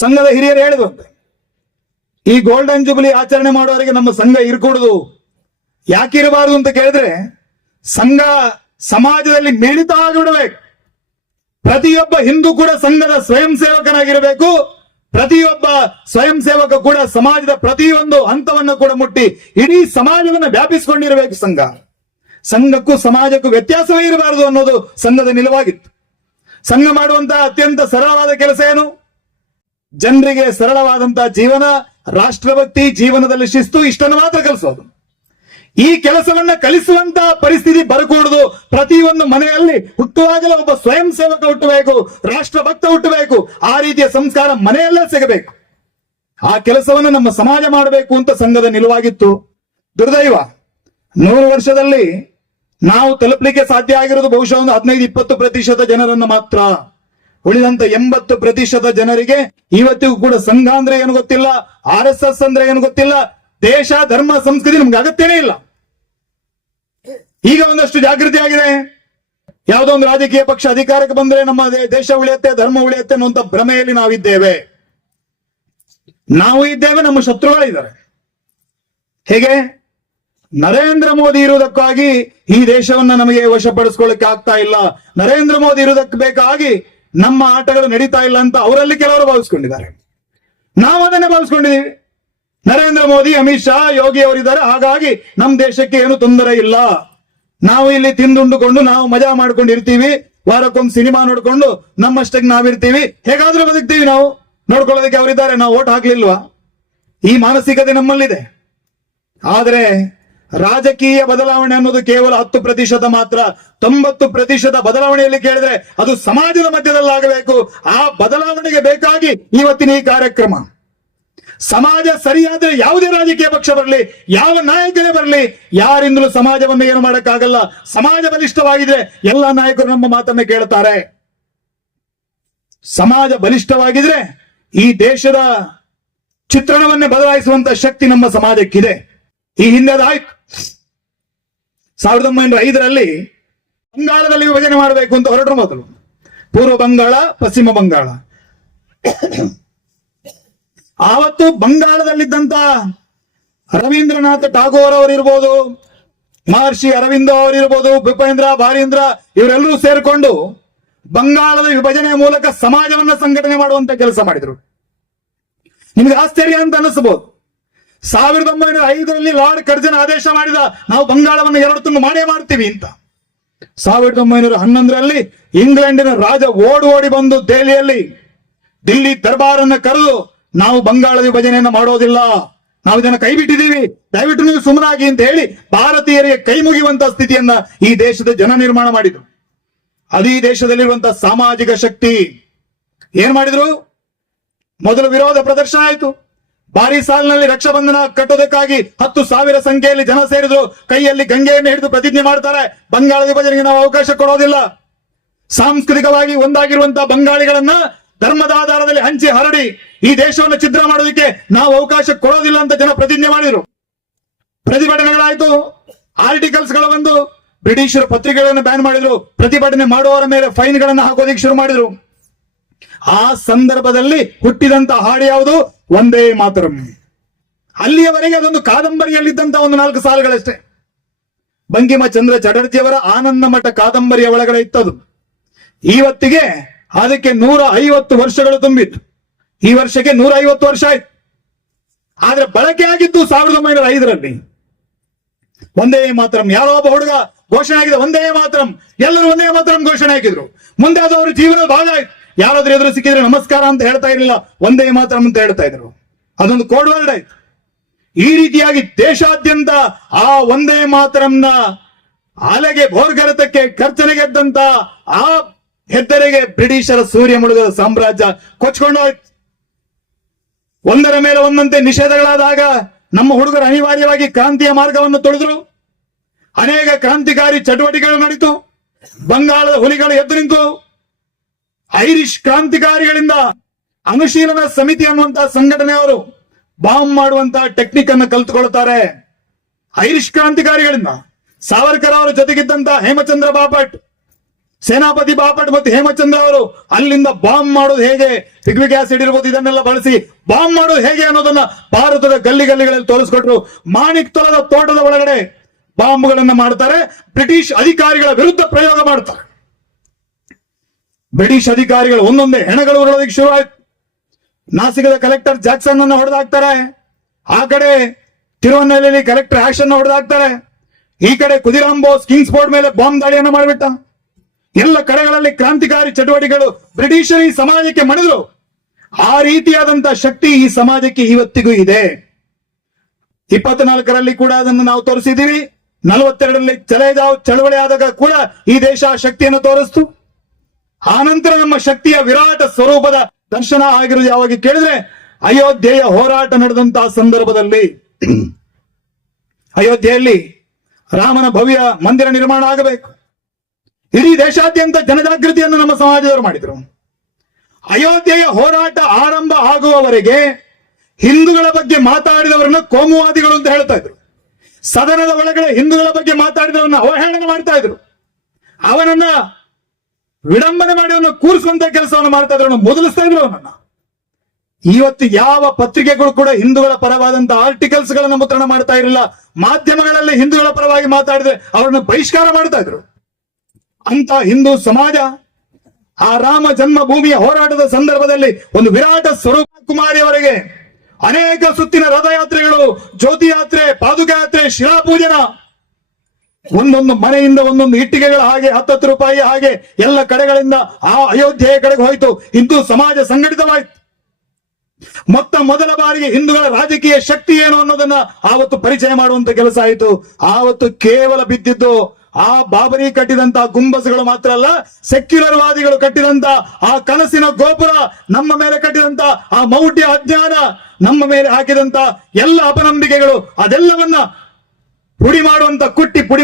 ಸಂಘದ ಹಿರಿಯರು ಹೇಳಿದಂತೆ ಈ ಗೋಲ್ಡನ್ ಜುಬಿಲಿ ಆಚರಣೆ ಮಾಡುವವರೆಗೆ ನಮ್ಮ ಸಂಘ ಇರ್ಕೂಡುದು. ಯಾಕೆ ಇರಬಾರದು ಅಂತ ಕೇಳಿದ್ರೆ, ಸಂಘ ಸಮಾಜದಲ್ಲಿ ಮಿಳಿತ ಆಗಿಬಿಡಬೇಕು. ಪ್ರತಿಯೊಬ್ಬ ಹಿಂದೂ ಕೂಡ ಸಂಘದ ಸ್ವಯಂ ಸೇವಕನಾಗಿರಬೇಕು. ಪ್ರತಿಯೊಬ್ಬ ಸ್ವಯಂ ಸೇವಕ ಕೂಡ ಸಮಾಜದ ಪ್ರತಿಯೊಂದು ಹಂತವನ್ನು ಕೂಡ ಮುಟ್ಟಿ ಇಡೀ ಸಮಾಜವನ್ನು ವ್ಯಾಪಿಸಿಕೊಂಡಿರಬೇಕು. ಸಂಘಕ್ಕೂ ಸಮಾಜಕ್ಕೂ ವ್ಯತ್ಯಾಸವೇ ಇರಬಾರದು ಅನ್ನೋದು ಸಂಘದ ನಿಲುವಾಗಿತ್ತು. ಸಂಘ ಮಾಡುವಂತಹ ಅತ್ಯಂತ ಸರಳವಾದ ಕೆಲಸ ಏನು? ಜನರಿಗೆ ಸರಳವಾದಂತಹ ಜೀವನ, ರಾಷ್ಟ್ರಭಕ್ತಿ, ಜೀವನದಲ್ಲಿ ಶಿಸ್ತು, ಇಷ್ಟನ್ನು ಮಾತ್ರ ಕಲಿಸೋದು. ಈ ಕೆಲಸವನ್ನ ಕಲಿಸುವಂತ ಪರಿಸ್ಥಿತಿ ಬರಕೂಡದು. ಪ್ರತಿಯೊಂದು ಮನೆಯಲ್ಲಿ ಹುಟ್ಟುವಾಗಲೇ ಒಬ್ಬ ಸ್ವಯಂ ಸೇವಕ ಹುಟ್ಟಬೇಕು, ರಾಷ್ಟ್ರಭಕ್ತ ಹುಟ್ಟಬೇಕು. ಆ ರೀತಿಯ ಸಂಸ್ಕಾರ ಮನೆಯಲ್ಲೇ ಸಿಗಬೇಕು. ಆ ಕೆಲಸವನ್ನು ನಮ್ಮ ಸಮಾಜ ಮಾಡಬೇಕು ಅಂತ ಸಂಘದ ನಿಲುವಾಗಿತ್ತು. ದುರ್ದೈವ 100 ವರ್ಷದಲ್ಲಿ ನಾವು ತಲುಪಲಿಕ್ಕೆ ಸಾಧ್ಯ ಆಗಿರೋದು ಬಹುಶಃ ಒಂದು 15-20% ಜನರನ್ನು ಮಾತ್ರ. ಉಳಿದಂತ 80% ಜನರಿಗೆ ಇವತ್ತಿಗೂ ಕೂಡ ಸಂಘ ಅಂದ್ರೆ ಏನು ಗೊತ್ತಿಲ್ಲ, RSS ಅಂದ್ರೆ ಏನು ಗೊತ್ತಿಲ್ಲ, ದೇಶ, ಧರ್ಮ, ಸಂಸ್ಕೃತಿ ನಮ್ಗೆ ಅಗತ್ಯನೇ ಇಲ್ಲ. ಈಗ ಒಂದಷ್ಟು ಜಾಗೃತಿ ಆಗಿದೆ. ಯಾವುದೋ ಒಂದು ರಾಜಕೀಯ ಪಕ್ಷ ಅಧಿಕಾರಕ್ಕೆ ಬಂದ್ರೆ ನಮ್ಮ ದೇಶ ಉಳಿಯುತ್ತೆ, ಧರ್ಮ ಉಳಿಯುತ್ತೆ ಅನ್ನುವಂತ ಭ್ರಮೆಯಲ್ಲಿ ನಾವಿದ್ದೇವೆ. ನಾವು ಇದ್ದೇವೆ, ನಮ್ಮ ಶತ್ರುಗಳಿದ್ದಾರೆ. ಹೇಗೆ? ನರೇಂದ್ರ ಮೋದಿ ಇರುವುದಕ್ಕಾಗಿ ಈ ದೇಶವನ್ನ ನಮಗೆ ವಶಪಡಿಸ್ಕೊಳ್ಳಕ್ಕೆ ಆಗ್ತಾ ಇಲ್ಲ. ನರೇಂದ್ರ ಮೋದಿ ಇರುವುದಕ್ಕೆ ಬೇಕಾಗಿ ನಮ್ಮ ಆಟಗಳು ನಡೀತಾ ಇಲ್ಲ ಅಂತ ಅವರಲ್ಲಿ ಕೆಲವರು ಭಾವಿಸ್ಕೊಂಡಿದ್ದಾರೆ. ನಾವು ಅದನ್ನೇ ಭಾವಿಸ್ಕೊಂಡಿದ್ದೀವಿ. ನರೇಂದ್ರ ಮೋದಿ, ಅಮಿತ್ ಶಾ, ಯೋಗಿ ಅವರಿದ್ದಾರೆ, ಹಾಗಾಗಿ ನಮ್ಮ ದೇಶಕ್ಕೆ ಏನು ತೊಂದರೆ ಇಲ್ಲ. ನಾವು ಇಲ್ಲಿ ತಿಂದುಂಡುಕೊಂಡು ನಾವು ಮಜಾ ಮಾಡ್ಕೊಂಡು ಇರ್ತೀವಿ, ವಾರಕ್ಕೊಂದು ಸಿನಿಮಾ ನೋಡ್ಕೊಂಡು ನಮ್ಮಷ್ಟಕ್ಕೆ ನಾವಿರ್ತೀವಿ, ಹೇಗಾದ್ರೂ ಬದುಕ್ತೀವಿ. ನಾವು ನೋಡ್ಕೊಳ್ಳೋದಕ್ಕೆ ಅವರಿದ್ದಾರೆ, ನಾವು ಓಟ್ ಹಾಕ್ಲಿಲ್ವಾ? ಈ ಮಾನಸಿಕತೆ ನಮ್ಮಲ್ಲಿದೆ. ಆದರೆ ರಾಜಕೀಯ ಬದಲಾವಣೆ ಅನ್ನೋದು ಕೇವಲ 10% ಮಾತ್ರ. 90% ಬದಲಾವಣೆಯಲ್ಲಿ ಕೇಳಿದ್ರೆ ಅದು ಸಮಾಜದ ಮಧ್ಯದಲ್ಲಾಗಬೇಕು. ಆ ಬದಲಾವಣೆಗೆ ಬೇಕಾಗಿ ಇವತ್ತಿನ ಈ ಕಾರ್ಯಕ್ರಮ. ಸಮಾಜ ಸರಿಯಾದ್ರೆ ಯಾವುದೇ ರಾಜಕೀಯ ಪಕ್ಷ ಬರಲಿ, ಯಾವ ನಾಯಕನೇ ಬರಲಿ, ಯಾರಿಂದಲೂ ಸಮಾಜವನ್ನು ಏನು ಮಾಡಕ್ಕಾಗಲ್ಲ. ಸಮಾಜ ಬಲಿಷ್ಠವಾಗಿದೆ, ಎಲ್ಲ ನಾಯಕರು ನಮ್ಮ ಮಾತನ್ನ ಕೇಳ್ತಾರೆ. ಸಮಾಜ ಬಲಿಷ್ಠವಾಗಿದ್ರೆ ಈ ದೇಶದ ಚಿತ್ರಣವನ್ನೇ ಬದಲಾಯಿಸುವಂತ ಶಕ್ತಿ ನಮ್ಮ ಸಮಾಜಕ್ಕಿದೆ. ಈ ಹಿಂದೆ ಅದಾಯ್ತು. 1905ರಲ್ಲಿ ಬಂಗಾಳದಲ್ಲಿ ವಿಭಜನೆ ಮಾಡಬೇಕು ಅಂತ ಹೊರಟರು. ಮೊದಲು ಪೂರ್ವ ಬಂಗಾಳ, ಪಶ್ಚಿಮ ಬಂಗಾಳ. ಆವತ್ತು ಬಂಗಾಳದಲ್ಲಿದ್ದಂತ ರವೀಂದ್ರನಾಥ್ ಟಾಗೋರ್ ಅವರಿರ್ಬೋದು, ಮಹರ್ಷಿ ಅರವಿಂದ ಅವರಿರ್ಬೋದು, ಬಿಪೇಂದ್ರ, ಭಾರೀಂದ್ರ, ಇವರೆಲ್ಲರೂ ಸೇರಿಕೊಂಡು ಬಂಗಾಳದ ವಿಭಜನೆಯ ಮೂಲಕ ಸಮಾಜವನ್ನ ಸಂಘಟನೆ ಮಾಡುವಂತ ಕೆಲಸ ಮಾಡಿದ್ರು. ನಿಮ್ಗೆ ಆಶ್ಚರ್ಯ ಅಂತ ಅನಿಸಬಹುದು. 1905ರಲ್ಲಿ ಲಾರ್ಡ್ ಕರ್ಜನ್ ಆದೇಶ ಮಾಡಿದ, ನಾವು ಬಂಗಾಳವನ್ನು 2 ತುಂಡು ಮಾಡೇ ಮಾಡ್ತೀವಿ ಅಂತ. 1911ರಲ್ಲಿ ಇಂಗ್ಲೆಂಡಿನ ರಾಜ ಓಡಿ ಬಂದು ದಿಲ್ಲಿ ದರ್ಬಾರನ್ನು ಕರೆದು, ನಾವು ಬಂಗಾಳ ವಿಭಜನೆಯನ್ನ ಮಾಡೋದಿಲ್ಲ, ನಾವು ಇದನ್ನ ಕೈ ಬಿಟ್ಟಿದ್ದೀವಿ, ದಯವಿಟ್ಟು ನೀವು ಸುಮ್ಮನಾಗಿ ಅಂತ ಹೇಳಿ ಭಾರತೀಯರಿಗೆ ಕೈ ಮುಗಿಯುವಂತ ಸ್ಥಿತಿಯನ್ನ ಈ ದೇಶದ ಜನ ನಿರ್ಮಾಣ ಮಾಡಿದ್ರು. ಅದು ಈ ದೇಶದಲ್ಲಿರುವಂತಹ ಸಾಮಾಜಿಕ ಶಕ್ತಿ. ಏನ್ ಮಾಡಿದ್ರು? ಮೊದಲು ವಿರೋಧ ಪ್ರದರ್ಶನ ಆಯಿತು. ಭಾರಿ ಸಾಲಿನಲ್ಲಿ ರಕ್ಷಾಬಂಧನ ಕಟ್ಟೋದಕ್ಕಾಗಿ 10,000 ಸಂಖ್ಯೆಯಲ್ಲಿ ಜನ ಸೇರಿದ್ರು. ಕೈಯಲ್ಲಿ ಗಂಗೆಯನ್ನು ಹಿಡಿದು ಪ್ರತಿಜ್ಞೆ ಮಾಡ್ತಾರೆ, ಬಂಗಾಳ ವಿಭಜನೆಗೆ ನಾವು ಅವಕಾಶ ಕೊಡೋದಿಲ್ಲ. ಸಾಂಸ್ಕೃತಿಕವಾಗಿ ಒಂದಾಗಿರುವಂತಹ ಬಂಗಾಳಿಗಳನ್ನ ಧರ್ಮದ ಆಧಾರದಲ್ಲಿ ಹಂಚಿ ಹರಡಿ ಈ ದೇಶವನ್ನು ಛಿದ್ರ ಮಾಡೋದಕ್ಕೆ ನಾವು ಅವಕಾಶ ಕೊಡೋದಿಲ್ಲ ಅಂತ ಜನ ಪ್ರತಿಜ್ಞೆ ಮಾಡಿದ್ರು. ಪ್ರತಿಭಟನೆಗಳಾಯ್ತು, ಆರ್ಟಿಕಲ್ಸ್ ಗಳು ಬಂದು ಬ್ರಿಟಿಷರು ಪತ್ರಿಕೆಗಳನ್ನು ಬ್ಯಾನ್ ಮಾಡಿದ್ರು. ಪ್ರತಿಭಟನೆ ಮಾಡುವವರ ಮೇಲೆ ಫೈನ್ ಗಳನ್ನ ಹಾಕೋದಿಕ್ಕೆ ಶುರು ಮಾಡಿದ್ರು. ಆ ಸಂದರ್ಭದಲ್ಲಿ ಹುಟ್ಟಿದಂತ ಹಾಡು ಯಾವುದು? ವಂದೇ ಮಾತರಂ. ಅಲ್ಲಿಯವರೆಗೆ ಅದೊಂದು ಕಾದಂಬರಿಯಲ್ಲಿದ್ದಂತ ಒಂದು 4 ಸಾಲುಗಳಷ್ಟೇ. ಬಂಕಿಮಚಂದ್ರ ಚಟರ್ಜಿಯವರ ಆನಂದ ಮಠ ಕಾದಂಬರಿಯ ಒಳಗಡೆ ಇತ್ತದು. ಇವತ್ತಿಗೆ ಅದಕ್ಕೆ 150 ವರ್ಷಗಳು ತುಂಬಿತ್ತು. ಈ ವರ್ಷಕ್ಕೆ 150 ವರ್ಷ ಆಯ್ತು. ಆದ್ರೆ ಬಳಕೆ ಆಗಿದ್ದು 1905ರಲ್ಲಿ. ಒಂದೇ ಮಾತರಂ. ಯಾರೋ ಒಬ್ಬ ಹುಡುಗ ಘೋಷಣೆ ಆಗಿದೆ, ಒಂದೇ ಮಾತರಂ, ಎಲ್ಲರೂ ಒಂದೇ ಮಾತರಂ ಘೋಷಣೆ ಹಾಕಿದ್ರು. ಮುಂದೆ ಅದು ಅವ್ರ ಜೀವನದ ಭಾಗ ಆಯ್ತು. ಯಾರಾದ್ರೂ ಎದುರು ಸಿಕ್ಕಿದ್ರೆ ನಮಸ್ಕಾರ ಅಂತ ಹೇಳ್ತಾ ಇರಲಿಲ್ಲ, ಒಂದೇ ಮಾತರಂ ಅಂತ ಹೇಳ್ತಾ ಇದ್ರು. ಅದೊಂದು ಕೋಡ್ ವರ್ಡ್ ಆಯ್ತು. ಈ ರೀತಿಯಾಗಿ ದೇಶಾದ್ಯಂತ ಆ ಒಂದೇ ಮಾತರಂನ ಅಲೆಗೆ, ಭೋರ್ಗರತಕ್ಕೆ, ಖರ್ಚನೆಗೆದ್ದಂತ ಆ ಹೆದ್ದರೆಗೆ ಬ್ರಿಟಿಷರ ಸೂರ್ಯ ಮುಳುಗದ ಸಾಮ್ರಾಜ್ಯ ಕೊಚ್ಕೊಂಡು ಹೋಯ್ತು. ಒಂದರ ಮೇಲೆ ಒಂದಂತೆ ನಿಷೇಧಗಳಾದಾಗ ನಮ್ಮ ಹುಡುಗರು ಅನಿವಾರ್ಯವಾಗಿ ಕ್ರಾಂತಿಯ ಮಾರ್ಗವನ್ನು ತೊಳೆದ್ರು. ಅನೇಕ ಕ್ರಾಂತಿಕಾರಿ ಚಟುವಟಿಕೆಗಳು ನಡೀತು. ಬಂಗಾಳದ ಹುಲಿಗಳು ಎದ್ದು ನಿಂತು ಐರಿಷ್ ಕ್ರಾಂತಿಕಾರಿಗಳಿಂದ ಅನುಶೀಲನ ಸಮಿತಿ ಅನ್ನುವಂತಹ ಸಂಘಟನೆಯವರು ಬಾಂಬ್ ಮಾಡುವಂತಹ ಟೆಕ್ನಿಕ್ ಅನ್ನು ಕಲ್ತುಕೊಳ್ತಾರೆ. ಐರಿಷ್ ಕ್ರಾಂತಿಕಾರಿಗಳಿಂದ ಸಾವರ್ಕರ್ ಅವರ ಜೊತೆಗಿದ್ದಂತ ಹೇಮಚಂದ್ರ ಬಾಪಟ್, ಸೇನಾಪತಿ ಬಾಪಟ್ ಮತ್ತು ಹೇಮಚಂದ್ರ ಅವರು ಅಲ್ಲಿಂದ ಬಾಂಬ್ ಮಾಡೋದು ಹೇಗೆ, ಪಿಗ್ವಿಕ್ ಆಸಿಡ್ ಇರ್ಬೋದು, ಇದನ್ನೆಲ್ಲ ಬಳಸಿ ಬಾಂಬ್ ಮಾಡೋದು ಹೇಗೆ ಅನ್ನೋದನ್ನ ಭಾರತದ ಗಲ್ಲಿಗಳಲ್ಲಿ ತೋರಿಸ್ಕೊಟ್ರು. ಮಾಣಿಕ್ ತೊಲದ ತೋಟದ ಒಳಗಡೆ ಬಾಂಬ್ಗಳನ್ನ ಮಾಡ್ತಾರೆ. ಬ್ರಿಟಿಷ್ ಅಧಿಕಾರಿಗಳ ವಿರುದ್ಧ ಪ್ರಯೋಗ ಮಾಡ್ತಾರೆ. ಬ್ರಿಟಿಷ್ ಅಧಿಕಾರಿಗಳು ಒಂದೊಂದೇ ಹೆಣಗಳು ಉರುಳೋದಕ್ಕೆ ಶುರುವಾಯ್ತು. ನಾಸಿಕದ ಕಲೆಕ್ಟರ್ ಜಾಕ್ಸನ್ ಅನ್ನು ಹೊಡೆದಾಕ್ತಾರೆ. ಆ ಕಡೆ ತಿರುವನ್ನಲೆಯಲ್ಲಿ ಕಲೆಕ್ಟರ್ ಆಕ್ಷನ್ ಹೊಡೆದಾಕ್ತಾರೆ. ಈ ಕಡೆ ಕುದಿರಾಮ್ ಬೋಸ್ ಕಿಂಗ್ಸ್ ಫೋರ್ಟ್ ಮೇಲೆ ಬಾಂಬ್ ದಾಳಿಯನ್ನು ಮಾಡಿಬಿಟ್ಟ. ಎಲ್ಲ ಕಡೆಗಳಲ್ಲಿ ಕ್ರಾಂತಿಕಾರಿ ಚಟುವಟಿಕೆಗಳು ಬ್ರಿಟಿಷರು ಈ ಸಮಾಜಕ್ಕೆ ಮಣಿದ್ರು. ಆ ರೀತಿಯಾದಂತಹ ಶಕ್ತಿ ಈ ಸಮಾಜಕ್ಕೆ ಇವತ್ತಿಗೂ ಇದೆ. 24ರಲ್ಲಿ ಕೂಡ ಅದನ್ನು ನಾವು ತೋರಿಸಿದ್ದೀವಿ. 42ರಲ್ಲಿ ಚಲೇಜಾವ್ ಚಳವಳಿ ಆದಾಗ ಕೂಡ ಈ ದೇಶ ಆ ಶಕ್ತಿಯನ್ನು ತೋರಿಸ್ತು. ಆನಂತರ ನಮ್ಮ ಶಕ್ತಿಯ ವಿರಾಟ ಸ್ವರೂಪದ ದರ್ಶನ ಆಗಿರುವುದು ಯಾವಾಗ ಕೇಳಿದ್ರೆ ಅಯೋಧ್ಯೆಯ ಹೋರಾಟ ನಡೆದಂತಹ ಸಂದರ್ಭದಲ್ಲಿ ಅಯೋಧ್ಯೆಯಲ್ಲಿ ರಾಮನ ಭವ್ಯ ಮಂದಿರ ನಿರ್ಮಾಣ ಆಗಬೇಕು. ಇಡೀ ದೇಶಾದ್ಯಂತ ಜನಜಾಗೃತಿಯನ್ನು ನಮ್ಮ ಸಮಾಜದವರು ಮಾಡಿದರು. ಅಯೋಧ್ಯೆಯ ಹೋರಾಟ ಆರಂಭ ಆಗುವವರೆಗೆ ಹಿಂದೂಗಳ ಬಗ್ಗೆ ಮಾತಾಡಿದವರನ್ನ ಕೋಮುವಾದಿಗಳು ಅಂತ ಹೇಳ್ತಾ ಇದ್ರು. ಸದನದ ಒಳಗಡೆ ಹಿಂದೂಗಳ ಬಗ್ಗೆ ಮಾತಾಡಿದವರನ್ನ ಅವಹೇಳನ ಮಾಡ್ತಾ ಇದ್ರು. ಅವನನ್ನ ವಿಡಂಬನೆ ಮಾಡಿ ಅವನ್ನ ಕೂರಿಸುವಂತ ಕೆಲಸವನ್ನು ಮಾಡ್ತಾ ಇದ್ರು, ಮೊದಲಿಸ್ತಾ ಇದ್ರು ಅವನನ್ನ. ಇವತ್ತು ಯಾವ ಪತ್ರಿಕೆಗಳು ಕೂಡ ಹಿಂದೂಗಳ ಪರವಾದಂತಹ ಆರ್ಟಿಕಲ್ಸ್ ಗಳನ್ನ ಮುದ್ರಣ ಮಾಡ್ತಾ ಇರಲಿಲ್ಲ. ಮಾಧ್ಯಮಗಳಲ್ಲಿ ಹಿಂದೂಗಳ ಪರವಾಗಿ ಮಾತಾಡಿದ್ರೆ ಅವರನ್ನು ಬಹಿಷ್ಕಾರ ಮಾಡ್ತಾ ಇದ್ರು. ಅಂತ ಹಿಂದೂ ಸಮಾಜ ಆ ರಾಮ ಜನ್ಮಭೂಮಿಯ ಹೋರಾಟದ ಸಂದರ್ಭದಲ್ಲಿ ಒಂದು ವಿರಾಟ ಸ್ವರೂಪ ಕುಮಾರಿಯವರೆಗೆ ಅನೇಕ ಸುತ್ತಿನ ರಥಯಾತ್ರೆಗಳು, ಜ್ಯೋತಿ ಯಾತ್ರೆ, ಪಾದುಕೆ ಯಾತ್ರೆ, ಶಿಲಾಪೂಜನ, ಒಂದೊಂದು ಮನೆಯಿಂದ ಒಂದೊಂದು ಇಟ್ಟಿಗೆಗಳ ಹಾಗೆ 10 ರೂಪಾಯಿ ಹಾಗೆ ಎಲ್ಲ ಕಡೆಗಳಿಂದ ಆ ಅಯೋಧ್ಯೆಯ ಕಡೆಗೆ ಹೋಯಿತು. ಹಿಂದೂ ಸಮಾಜ ಸಂಘಟಿತವಾಯಿತು. ಮೊದಲ ಬಾರಿಗೆ ಹಿಂದೂಗಳ ರಾಜಕೀಯ ಶಕ್ತಿ ಏನು ಅನ್ನೋದನ್ನ ಆವತ್ತು ಪರಿಚಯ ಮಾಡುವಂತ ಕೆಲಸ ಆಯಿತು. ಆವತ್ತು ಕೇವಲ ಬಿದ್ದಿದ್ದು ಆ ಬಾಬರಿ ಕಟ್ಟಿದಂತ ಗುಂಬಸ್ಗಳು ಮಾತ್ರ ಅಲ್ಲ, ಸೆಕ್ಯುಲರ್ ವಾದಿಗಳು ಕಟ್ಟಿದಂತ ಆ ಕನಸಿನ ಗೋಪುರ, ನಮ್ಮ ಮೇಲೆ ಕಟ್ಟಿದಂತ ಆ ಮೌಢ್ಯ ಅಜ್ಞಾನ, ನಮ್ಮ ಮೇಲೆ ಹಾಕಿದಂತ ಎಲ್ಲ ಅಪನಂಬಿಕೆಗಳು, ಅದೆಲ್ಲವನ್ನ ಪುಡಿ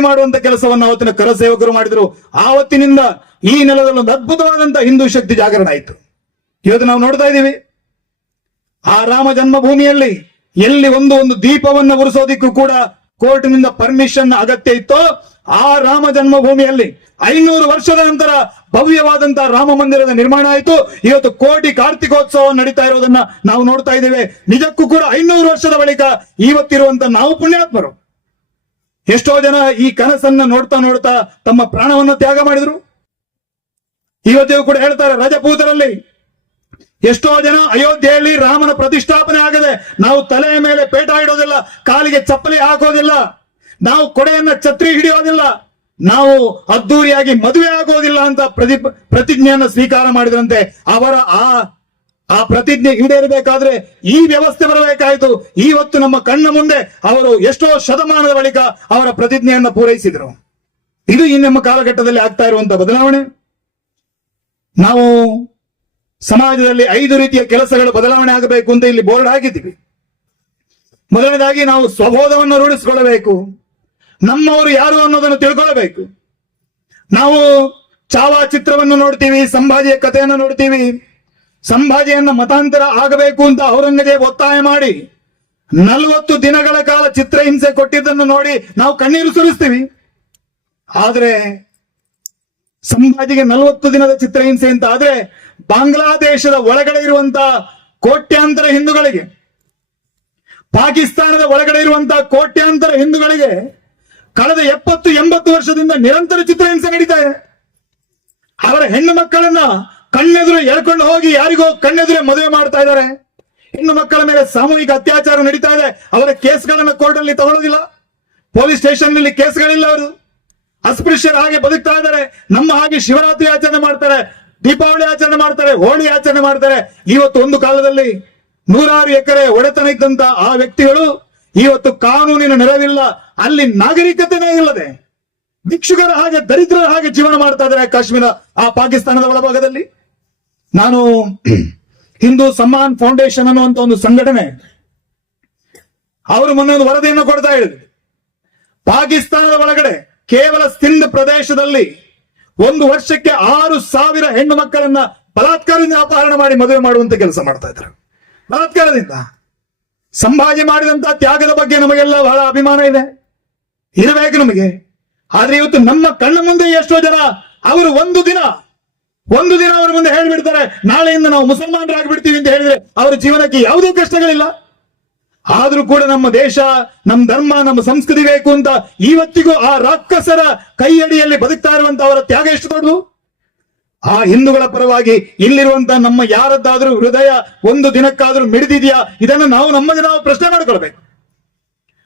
ಮಾಡುವಂತ ಕೆಲಸವನ್ನು ಅವತ್ತಿನ ಕರಸೇವಕರು ಮಾಡಿದ್ರು. ಆವತ್ತಿನಿಂದ ಈ ನೆಲದಲ್ಲಿ ಒಂದು ಅದ್ಭುತವಾದಂತ ಹಿಂದೂ ಶಕ್ತಿ ಜಾಗರಣ ಆಯಿತು. ಇವತ್ತು ನಾವು ನೋಡ್ತಾ ಇದ್ದೀವಿ, ಆ ರಾಮ ಜನ್ಮಭೂಮಿಯಲ್ಲಿ ಎಲ್ಲಿ ಒಂದು ದೀಪವನ್ನು ಉರಿಸೋದಿಕ್ಕೂ ಕೂಡ ಕೋರ್ಟ್ನಿಂದ ಪರ್ಮಿಷನ್ ಅಗತ್ಯ ಇತ್ತೋ, ಆ ರಾಮ ಜನ್ಮಭೂಮಿಯಲ್ಲಿ 500 ವರ್ಷದ ನಂತರ ಭವ್ಯವಾದಂತಹ ರಾಮ ಮಂದಿರದ ನಿರ್ಮಾಣ ಆಯಿತು. ಇವತ್ತು ಕೋಟಿ ಕಾರ್ತಿಕೋತ್ಸವ ನಡೀತಾ ಇರೋದನ್ನ ನಾವು ನೋಡ್ತಾ ಇದ್ದೇವೆ. ನಿಜಕ್ಕೂ ಕೂಡ 500 ವರ್ಷದ ಬಳಿಕ ಇವತ್ತಿರುವಂತ ನಾವು ಪುಣ್ಯಾತ್ಮರು. ಎಷ್ಟೋ ಜನ ಈ ಕನಸನ್ನ ನೋಡ್ತಾ ತಮ್ಮ ಪ್ರಾಣವನ್ನು ತ್ಯಾಗ ಮಾಡಿದ್ರು. ಇವತ್ತಿಗೂ ಕೂಡ ಹೇಳ್ತಾರೆ, ರಜಪೂತರಲ್ಲಿ ಎಷ್ಟೋ ಜನ ಅಯೋಧ್ಯೆಯಲ್ಲಿ ರಾಮನ ಪ್ರತಿಷ್ಠಾಪನೆ ಆಗದೆ ನಾವು ತಲೆಯ ಮೇಲೆ ಪೇಟ ಇಡೋದಿಲ್ಲ, ಕಾಲಿಗೆ ಚಪ್ಪಲಿ ಹಾಕೋದಿಲ್ಲ, ನಾವು ಕೊಡೆಯನ್ನ ಛತ್ರಿ ಹಿಡಿಯೋದಿಲ್ಲ, ನಾವು ಅದ್ದೂರಿಯಾಗಿ ಮದುವೆ ಆಗೋದಿಲ್ಲ ಅಂತ ಪ್ರತಿಜ್ಞೆಯನ್ನು ಸ್ವೀಕಾರ ಮಾಡಿದ್ರಂತೆ. ಅವರ ಆ ಪ್ರತಿಜ್ಞೆ ಈಡೇರಬೇಕಾದ್ರೆ ಈ ವ್ಯವಸ್ಥೆ ಬರಬೇಕಾಯಿತು. ಇವತ್ತು ನಮ್ಮ ಕಣ್ಣ ಮುಂದೆ ಅವರು ಎಷ್ಟೋ ಶತಮಾನದ ಬಳಿಕ ಅವರ ಪ್ರತಿಜ್ಞೆಯನ್ನು ಪೂರೈಸಿದರು. ಇದು ಈ ನಮ್ಮ ಕಾಲಘಟ್ಟದಲ್ಲಿ ಆಗ್ತಾ ಇರುವಂತಹ ಬದಲಾವಣೆ. ನಾವು ಸಮಾಜದಲ್ಲಿ 5 ರೀತಿಯ ಕೆಲಸಗಳು ಬದಲಾವಣೆ ಆಗಬೇಕು ಅಂತ ಇಲ್ಲಿ ಬೋರ್ಡ್ ಹಾಕಿದ್ದೀವಿ. ಮೊದಲನೇದಾಗಿ ನಾವು ಸ್ವಬೋಧವನ್ನು ರೂಢಿಸಿಕೊಳ್ಳಬೇಕು. ನಮ್ಮವರು ಯಾರು ಅನ್ನೋದನ್ನು ತಿಳ್ಕೊಳ್ಳಬೇಕು. ನಾವು ಚಾವಾ ಚಿತ್ರವನ್ನು ನೋಡ್ತೀವಿ, ಸಂಭಾಜಿಯ ಕಥೆಯನ್ನು ನೋಡ್ತೀವಿ. ಸಂಭಾಜಿಯನ್ನ ಮತಾಂತರ ಆಗಬೇಕು ಅಂತ ಔರಂಗಜೇಬ್ ಒತ್ತಾಯ ಮಾಡಿ 40 ದಿನಗಳ ಕಾಲ ಚಿತ್ರಹಿಂಸೆ ಕೊಟ್ಟಿದ್ದನ್ನು ನೋಡಿ ನಾವು ಕಣ್ಣೀರು ಸುರಿಸ್ತೀವಿ. ಆದ್ರೆ ಸಂಭಾಜಿಗೆ 40 ದಿನದ ಚಿತ್ರಹಿಂಸೆ ಅಂತ ಆದ್ರೆ ಬಾಂಗ್ಲಾದೇಶದ ಒಳಗಡೆ ಇರುವಂತಹ ಕೋಟ್ಯಾಂತರ ಹಿಂದೂಗಳಿಗೆ, ಪಾಕಿಸ್ತಾನದ ಒಳಗಡೆ ಇರುವಂತಹ ಕೋಟ್ಯಾಂತರ ಹಿಂದೂಗಳಿಗೆ ಕಳೆದ 70-80 ವರ್ಷದಿಂದ ನಿರಂತರ ಚಿತ್ರಹಿಂಸೆ ನಡೀತಾ ಇದೆ. ಅವರ ಹೆಣ್ಣು ಮಕ್ಕಳನ್ನ ಕಣ್ಣೆದುರು ಎಳ್ಕೊಂಡು ಹೋಗಿ ಯಾರಿಗೋ ಕಣ್ಣೆದುರೇ ಮದುವೆ ಮಾಡ್ತಾ ಇದ್ದಾರೆ. ಹೆಣ್ಣು ಮಕ್ಕಳ ಮೇಲೆ ಸಾಮೂಹಿಕ ಅತ್ಯಾಚಾರ ನಡೀತಾ ಇದೆ. ಅವರ ಕೇಸ್ಗಳನ್ನ ಕೋರ್ಟ್ ಅಲ್ಲಿ ತಗೊಳ್ಳೋದಿಲ್ಲ, ಪೊಲೀಸ್ ಸ್ಟೇಷನ್ ನಲ್ಲಿ ಕೇಸ್ಗಳಿಲ್ಲ. ಅವರು ಅಸ್ಪೃಶ್ಯರ ಹಾಗೆ ಬದುಕ್ತಾ ಇದ್ದಾರೆ. ನಮ್ಮ ಹಾಗೆ ಶಿವರಾತ್ರಿ ಆಚರಣೆ ಮಾಡ್ತಾರೆ, ದೀಪಾವಳಿ ಆಚರಣೆ ಮಾಡ್ತಾರೆ, ಹೋಳಿ ಆಚರಣೆ ಮಾಡ್ತಾರೆ. ಇವತ್ತು ಒಂದು ಕಾಲದಲ್ಲಿ 100 ಎಕರೆ ಒಡೆತನ ಇದ್ದಂತ ಆ ವ್ಯಕ್ತಿಗಳು ಇವತ್ತು ಕಾನೂನಿನ ನೆರವಿಲ್ಲ, ಅಲ್ಲಿ ನಾಗರಿಕತೆನೇ ಇಲ್ಲದೆ ಭಿಕ್ಷುಕರ ಹಾಗೆ ದರಿದ್ರರ ಹಾಗೆ ಜೀವನ ಮಾಡ್ತಾ ಇದ್ದಾರೆ ಕಾಶ್ಮೀರ, ಆ ಪಾಕಿಸ್ತಾನದ ಒಳಭಾಗದಲ್ಲಿ. ನಾನು ಹಿಂದೂ ಸಮ್ಮಾನ್ ಫೌಂಡೇಶನ್ ಅನ್ನುವಂತ ಒಂದು ಸಂಘಟನೆ, ಅವರು ಮೊನ್ನೆ ಒಂದು ವರದಿಯನ್ನು ಕೊಡ್ತಾ ಹೇಳಿದ್ರು. ಪಾಕಿಸ್ತಾನದ ಒಳಗಡೆ ಕೇವಲ ಸಿಂಧ್ ಪ್ರದೇಶದಲ್ಲಿ ಒಂದು ವರ್ಷಕ್ಕೆ 6,000 ಹೆಣ್ಣು ಮಕ್ಕಳನ್ನ ಬಲಾತ್ಕಾರದಿಂದ ಅಪಹರಣ ಮಾಡಿ ಮದುವೆ ಮಾಡುವಂತ ಕೆಲಸ ಮಾಡ್ತಾ ಇದ್ದಾರೆ. ಬಲಾತ್ಕಾರದಿಂದ. ಸಂಭಾಜಿ ಮಾಡಿದಂತ ತ್ಯಾಗದ ಬಗ್ಗೆ ನಮಗೆಲ್ಲ ಬಹಳ ಅಭಿಮಾನ ಇದೆ, ಇರಬೇಕು ನಮಗೆ. ಆದ್ರೆ ಇವತ್ತು ನಮ್ಮ ಕಣ್ಣ ಮುಂದೆ ಎಷ್ಟೋ ಜನ ಅವರು ಒಂದು ದಿನ ಅವರ ಮುಂದೆ ಹೇಳ್ಬಿಡ್ತಾರೆ, ನಾಳೆಯಿಂದ ನಾವು ಮುಸಲ್ಮಾನರಾಗ್ಬಿಡ್ತೀವಿ ಅಂತ ಹೇಳಿದ್ರೆ ಅವರ ಜೀವನಕ್ಕೆ ಯಾವುದೇ ಕಷ್ಟಗಳಿಲ್ಲ. ಆದ್ರೂ ಕೂಡ ನಮ್ಮ ದೇಶ, ನಮ್ಮ ಧರ್ಮ, ನಮ್ಮ ಸಂಸ್ಕೃತಿ ಬೇಕು ಅಂತ ಇವತ್ತಿಗೂ ಆ ರಾಕ್ಷಸರ ಕೈಯಡಿಯಲ್ಲಿ ಬದುಕ್ತಾ ಇರುವಂತ ಅವರ ತ್ಯಾಗ ಎಷ್ಟು ದೊಡ್ಡದು. ಆ ಹಿಂದೂಗಳ ಪರವಾಗಿ ಇಲ್ಲಿರುವಂತ ನಮ್ಮ ಯಾರದ್ದಾದ್ರೂ ಹೃದಯ ಒಂದು ದಿನಕ್ಕಾದ್ರೂ ಮಿಡಿದಿದೆಯಾ? ಇದನ್ನು ನಮಗೆ ನಾವು ಪ್ರಶ್ನೆ ಮಾಡ್ಕೊಳ್ಬೇಕು.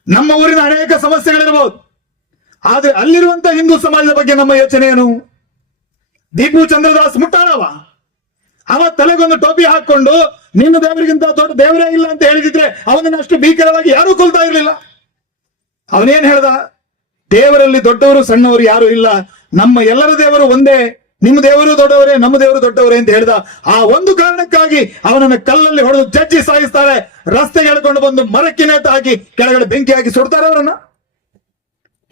ನಮ್ಮ ಊರಿನ ಅನೇಕ ಸಮಸ್ಯೆಗಳಿರಬಹುದು, ಆದ್ರೆ ಅಲ್ಲಿರುವಂತ ಹಿಂದೂ ಸಮಾಜದ ಬಗ್ಗೆ ನಮ್ಮ ಯೋಚನೆ ಏನು? ದೀಪು ಚಂದ್ರದಾಸ್ ಮುಟ್ಟಾಳವ, ಅವ ತಲೆಗೊಂದು ಟೋಪಿ ಹಾಕೊಂಡು ನಿನ್ನ ದೇವರಿಗಿಂತ ದೊಡ್ಡ ದೇವರೇ ಇಲ್ಲ ಅಂತ ಹೇಳಿದಿದ್ರೆ ಅವನನ್ನು ಅಷ್ಟು ಭೀಕರವಾಗಿ ಯಾರೂ ಕೊಲ್ತಾ ಇರಲಿಲ್ಲ. ಅವನೇನ್ ಹೇಳ್ದ? ದೇವರಲ್ಲಿ ದೊಡ್ಡವರು ಸಣ್ಣವರು ಯಾರು ಇಲ್ಲ, ನಮ್ಮ ಎಲ್ಲರ ದೇವರು ಒಂದೇ, ನಿಮ್ಮ ದೇವರು ದೊಡ್ಡವರೇ, ನಮ್ಮ ದೇವರು ದೊಡ್ಡವರೇ ಅಂತ ಹೇಳ್ದ. ಆ ಒಂದು ಕಾರಣಕ್ಕಾಗಿ ಅವನನ್ನು ಕಲ್ಲಲ್ಲಿ ಹೊಡೆದು ಜಜ್ಜಿ ಸಾಯಿಸ್ತಾರೆ, ರಸ್ತೆಗೆ ಎಳ್ಕೊಂಡು ಬಂದು ಮರಕ್ಕೆ ನೇತು ಹಾಕಿ ಕೆಳಗಡೆ ಬೆಂಕಿ ಹಾಕಿ ಸುಡ್ತಾರೆ ಅವರನ್ನ.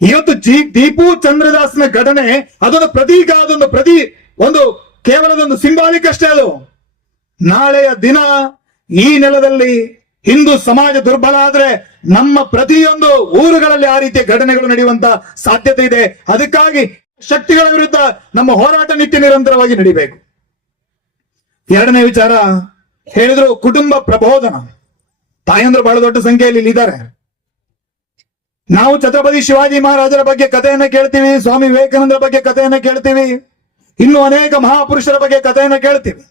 ಇವತ್ತು ದೀಪು ಚಂದ್ರದಾಸ್ನ ಘಟನೆ ಅದೊಂದು ಪ್ರತೀಕ, ಒಂದು ಕೇವಲದೊಂದು ಸಿಂಬಾಲಿಕ್ ಅಷ್ಟೇ. ಅದು ನಾಳೆಯ ದಿನ ಈ ನೆಲದಲ್ಲಿ ಹಿಂದೂ ಸಮಾಜ ದುರ್ಬಲ ಆದ್ರೆ ನಮ್ಮ ಪ್ರತಿಯೊಂದು ಊರುಗಳಲ್ಲಿ ಆ ರೀತಿಯ ಘಟನೆಗಳು ನಡೆಯುವಂತ ಸಾಧ್ಯತೆ ಇದೆ. ಅದಕ್ಕಾಗಿ ಶಕ್ತಿಗಳ ವಿರುದ್ಧ ನಮ್ಮ ಹೋರಾಟ ನಿತ್ಯ ನಿರಂತರವಾಗಿ ನಡಿಬೇಕು. ಎರಡನೇ ವಿಚಾರ ಹೇಳಿದ್ರು, ಕುಟುಂಬ ಪ್ರಬೋಧನ. ತಾಯಂದ್ರು ಬಹಳ ದೊಡ್ಡ ಸಂಖ್ಯೆಯಲ್ಲಿ ಇಲ್ಲಿದ್ದಾರೆ. ನಾವು ಛತ್ರಪತಿ ಶಿವಾಜಿ ಮಹಾರಾಜರ ಬಗ್ಗೆ ಕಥೆಯನ್ನ ಕೇಳ್ತೀವಿ, ಸ್ವಾಮಿ ವಿವೇಕಾನಂದರ ಬಗ್ಗೆ ಕಥೆಯನ್ನ ಕೇಳ್ತೀವಿ, ಇನ್ನು ಅನೇಕ ಮಹಾಪುರುಷರ ಬಗ್ಗೆ ಕಥೆಯನ್ನ ಕೇಳ್ತೀವಿ.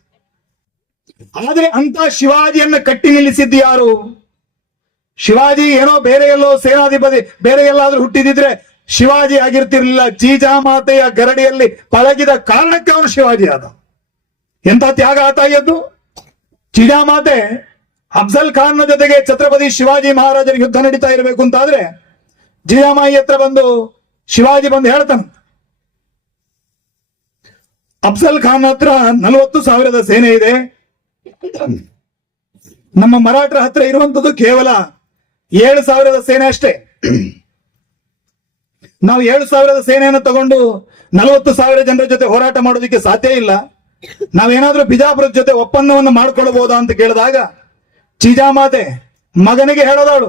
ಆದ್ರೆ ಅಂತ ಶಿವಾಜಿಯನ್ನ ಕಟ್ಟಿ ನಿಲ್ಲಿಸಿದ್ದು ಯಾರು? ಶಿವಾಜಿ ಏನೋ ಬೇರೆ ಎಲ್ಲೋ ಸೇನಾಧಿಪತಿ ಬೇರೆ ಎಲ್ಲಾದ್ರೂ ಹುಟ್ಟಿದಿದ್ರೆ ಶಿವಾಜಿ ಆಗಿರ್ತಿರ್ಲಿಲ್ಲ. ಜೀಜಾಮಾತೆಯ ಗರಡಿಯಲ್ಲಿ ಪಳಗಿದ ಕಾರಣಕ್ಕೆ ಅವನು ಶಿವಾಜಿ ಆದ. ಎಂತ ತ್ಯಾಗ ಆತಾಯದ್ದು. ಜೀಜಾಮಾತೆ ಅಫ್ಜಲ್ ಖಾನ್ ಜೊತೆಗೆ ಛತ್ರಪತಿ ಶಿವಾಜಿ ಮಹಾರಾಜರ ಯುದ್ಧ ನಡೀತಾ ಇರಬೇಕು ಅಂತಾದ್ರೆ ಜೀಜಾಮಾಯಿ ಹತ್ರ ಬಂದು ಶಿವಾಜಿ ಬಂದು ಹೇಳ್ತಾನ, ಅಫ್ಜಲ್ ಖಾನ್ ಹತ್ರ 40,000 ಸೇನೆ ಇದೆ, ನಮ್ಮ ಮರಾಠರ ಹತ್ರ ಇರುವಂತದ್ದು ಕೇವಲ 7,000 ಸೇನೆ ಅಷ್ಟೇ. ನಾವು 7,000 ಸೇನೆಯನ್ನು ತಗೊಂಡು 40,000 ಜನರ ಜೊತೆ ಹೋರಾಟ ಮಾಡೋದಕ್ಕೆ ಸಾಧ್ಯ ಇಲ್ಲ. ನಾವೇನಾದ್ರೂ ಬಿಜಾಪುರದ ಜೊತೆ ಒಪ್ಪಂದವನ್ನು ಮಾಡ್ಕೊಳ್ಬಹುದಾ ಅಂತ ಕೇಳಿದಾಗ ಜೀಜಾಮಾತೆ ಮಗನಿಗೆ ಹೇಳೋದಾಳು,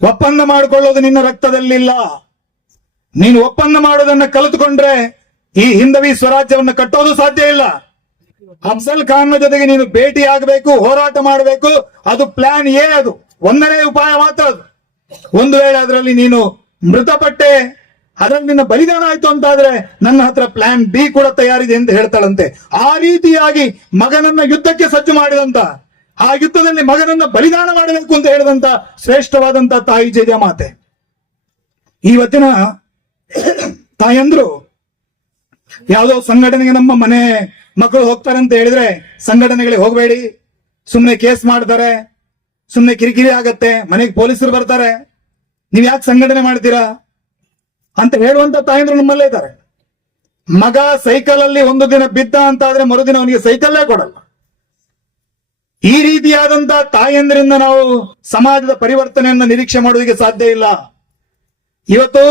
ಒಪ್ಪಂದ ಮಾಡಿಕೊಳ್ಳೋದು ನಿನ್ನ ರಕ್ತದಲ್ಲಿಲ್ಲ, ನೀನು ಒಪ್ಪಂದ ಮಾಡೋದನ್ನ ಕಲಿತುಕೊಂಡ್ರೆ ಈ ಹಿಂದವಿ ಸ್ವರಾಜ್ಯವನ್ನು ಕಟ್ಟೋದು ಸಾಧ್ಯ ಇಲ್ಲ. ಅಫ್ಜಲ್ ಖಾನ್ ಜೊತೆಗೆ ನೀನು ಭೇಟಿ ಆಗಬೇಕು, ಹೋರಾಟ ಮಾಡಬೇಕು, ಅದು ಪ್ಲಾನ್ ಎ, ಅದು ಒಂದನೇ ಉಪಾಯ ಮಾತ್ರ. ಅದು ಒಂದು ವೇಳೆ ಅದರಲ್ಲಿ ನೀನು ಮೃತಪಟ್ಟೆ, ಅದರಲ್ಲಿ ನಿನ್ನ ಬಲಿದಾನ ಆಯ್ತು ಅಂತಾದ್ರೆ ನನ್ನ ಹತ್ರ ಪ್ಲಾನ್ ಬಿ ಕೂಡ ತಯಾರಿದೆ ಅಂತ ಹೇಳ್ತಾಳಂತೆ. ಆ ರೀತಿಯಾಗಿ ಮಗನನ್ನ ಯುದ್ಧಕ್ಕೆ ಸಜ್ಜು ಮಾಡಿದಂತ, ಆ ಯುದ್ಧದಲ್ಲಿ ಮಗನನ್ನ ಬಲಿದಾನ ಮಾಡಬೇಕು ಅಂತ ಹೇಳಿದಂತ ಶ್ರೇಷ್ಠವಾದಂತ ತಾಯಿ ಜೀಜಾಮಾತೆ. ಇವತ್ತಿನ ತಾಯಂದ್ರು ಯಾವುದೋ ಸಂಘಟನೆಗೆ ನಮ್ಮ ಮನೆ ಮಕ್ಕಳು ಹೋಗ್ತಾರೆ ಅಂತ ಹೇಳಿದ್ರೆ ಸಂಘಟನೆಗಳಿಗೆ ಹೋಗಬೇಡಿ, ಸುಮ್ಮನೆ ಕೇಸ್ ಮಾಡ್ತಾರೆ, ಸುಮ್ಮನೆ ಕಿರಿಕಿರಿ ಆಗತ್ತೆ, ಮನೆಗೆ ಪೊಲೀಸರು ಬರ್ತಾರೆ, ನೀವ್ ಯಾಕೆ ಸಂಘಟನೆ ಮಾಡ್ತೀರಾ ಅಂತ ಹೇಳುವಂತ ತಾಯಂದ್ರು ನಮ್ಮಲ್ಲೇ ಇದ್ದಾರೆ. ಮಗ ಸೈಕಲ್ ಅಲ್ಲಿ ಒಂದು ದಿನ ಬಿದ್ದ ಅಂತ ಆದ್ರೆ ಮರುದಿನ ಅವನಿಗೆ ಸೈಕಲ್ಲೇ ಕೊಡಲ್ಲ. ಈ ರೀತಿಯಾದಂತ ತಾಯಂದ್ರಿಂದ ನಾವು ಸಮಾಜದ ಪರಿವರ್ತನೆಯನ್ನ ನಿರೀಕ್ಷೆ ಮಾಡೋದಕ್ಕೆ ಸಾಧ್ಯ ಇಲ್ಲ. ಇವತ್ತು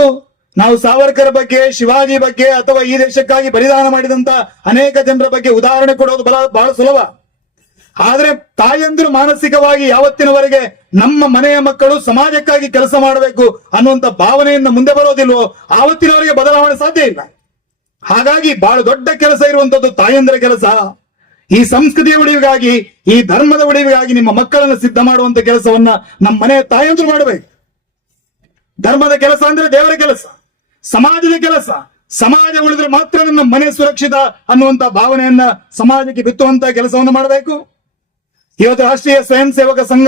ನಾವು ಸಾವರ್ಕರ್ ಬಗ್ಗೆ, ಶಿವಾಜಿ ಬಗ್ಗೆ ಅಥವಾ ಈ ದೇಶಕ್ಕಾಗಿ ಬಲಿದಾನ ಮಾಡಿದಂತ ಅನೇಕ ಜನರ ಬಗ್ಗೆ ಉದಾಹರಣೆ ಕೊಡೋದು ಬಹಳ ಸುಲಭ. ಆದ್ರೆ ತಾಯಂದಿರು ಮಾನಸಿಕವಾಗಿ ಯಾವತ್ತಿನವರೆಗೆ ನಮ್ಮ ಮನೆಯ ಮಕ್ಕಳು ಸಮಾಜಕ್ಕಾಗಿ ಕೆಲಸ ಮಾಡಬೇಕು ಅನ್ನುವಂತ ಭಾವನೆಯಿಂದ ಮುಂದೆ ಬರೋದಿಲ್ವೋ ಆವತ್ತಿನವರೆಗೆ ಬದಲಾವಣೆ ಸಾಧ್ಯ ಇಲ್ಲ. ಹಾಗಾಗಿ ಬಹಳ ದೊಡ್ಡ ಕೆಲಸ ಇರುವಂತದ್ದು ತಾಯಂದಿರ ಕೆಲಸ. ಈ ಸಂಸ್ಕೃತಿಯ ಉಳಿವಿಗಾಗಿ, ಈ ಧರ್ಮದ ಉಳಿವಿಗಾಗಿ ನಿಮ್ಮ ಮಕ್ಕಳನ್ನು ಸಿದ್ಧ ಮಾಡುವಂತ ಕೆಲಸವನ್ನ ನಮ್ಮ ಮನೆಯ ತಾಯಂದ್ರು ಮಾಡಬೇಕು. ಧರ್ಮದ ಕೆಲಸ ಅಂದ್ರೆ ದೇವರ ಕೆಲಸ, ಸಮಾಜದ ಕೆಲಸ. ಸಮಾಜ ಉಳಿದ್ರೆ ಮಾತ್ರ ನನ್ನ ಮನೆ ಸುರಕ್ಷಿತ ಅನ್ನುವಂತ ಭಾವನೆಯನ್ನ ಸಮಾಜಕ್ಕೆ ಬಿತ್ತುವಂತ ಕೆಲಸವನ್ನು ಮಾಡಬೇಕು. ಇವತ್ತು ರಾಷ್ಟ್ರೀಯ ಸ್ವಯಂ ಸೇವಕ ಸಂಘ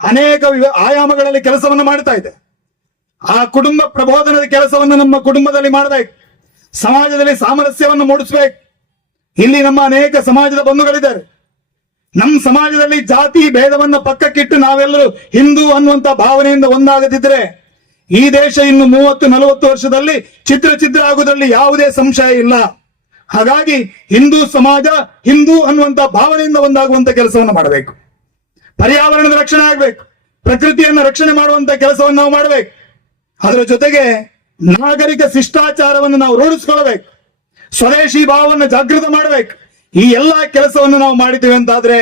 ಅನೇಕ ಆಯಾಮಗಳಲ್ಲಿ ಕೆಲಸವನ್ನು ಮಾಡ್ತಾ ಇದೆ. ಆ ಕುಟುಂಬ ಪ್ರಬೋಧನದ ಕೆಲಸವನ್ನು ನಮ್ಮ ಕುಟುಂಬದಲ್ಲಿ ಮಾಡಬೇಕು, ಸಮಾಜದಲ್ಲಿ ಸಾಮರಸ್ಯವನ್ನು ಮೂಡಿಸಬೇಕು. ಇಲ್ಲಿ ನಮ್ಮ ಅನೇಕ ಸಮಾಜದ ಬಂಧುಗಳಿದ್ದಾರೆ. ನಮ್ಮ ಸಮಾಜದಲ್ಲಿ ಜಾತಿ ಭೇದವನ್ನ ಪಕ್ಕಕ್ಕಿಟ್ಟು ನಾವೆಲ್ಲರೂ ಹಿಂದೂ ಅನ್ನುವಂತ ಭಾವನೆಯಿಂದ ಒಂದಾಗದಿದ್ರೆ ಈ ದೇಶ ಇನ್ನು 30-40 ವರ್ಷದಲ್ಲಿ ಛಿದ್ರ ಆಗುವುದರಲ್ಲಿ ಯಾವುದೇ ಸಂಶಯ ಇಲ್ಲ. ಹಾಗಾಗಿ ಹಿಂದೂ ಸಮಾಜ ಹಿಂದೂ ಅನ್ನುವಂತ ಭಾವನೆಯಿಂದ ಒಂದಾಗುವಂತ ಕೆಲಸವನ್ನು ಮಾಡಬೇಕು. ಪರ್ಯಾವರಣದ ರಕ್ಷಣೆ ಆಗಬೇಕು, ಪ್ರಕೃತಿಯನ್ನ ರಕ್ಷಣೆ ಮಾಡುವಂತ ಕೆಲಸವನ್ನು ನಾವು ಮಾಡಬೇಕು. ಅದರ ಜೊತೆಗೆ ನಾಗರಿಕ ಶಿಷ್ಟಾಚಾರವನ್ನು ನಾವು ರೂಢಿಸ್ಕೊಳ್ಬೇಕು, ಸ್ವದೇಶಿ ಭಾವವನ್ನು ಜಾಗೃತ ಮಾಡಬೇಕು. ಈ ಎಲ್ಲಾ ಕೆಲಸವನ್ನು ನಾವು ಮಾಡಿದ್ದೇವೆ ಅಂತಾದ್ರೆ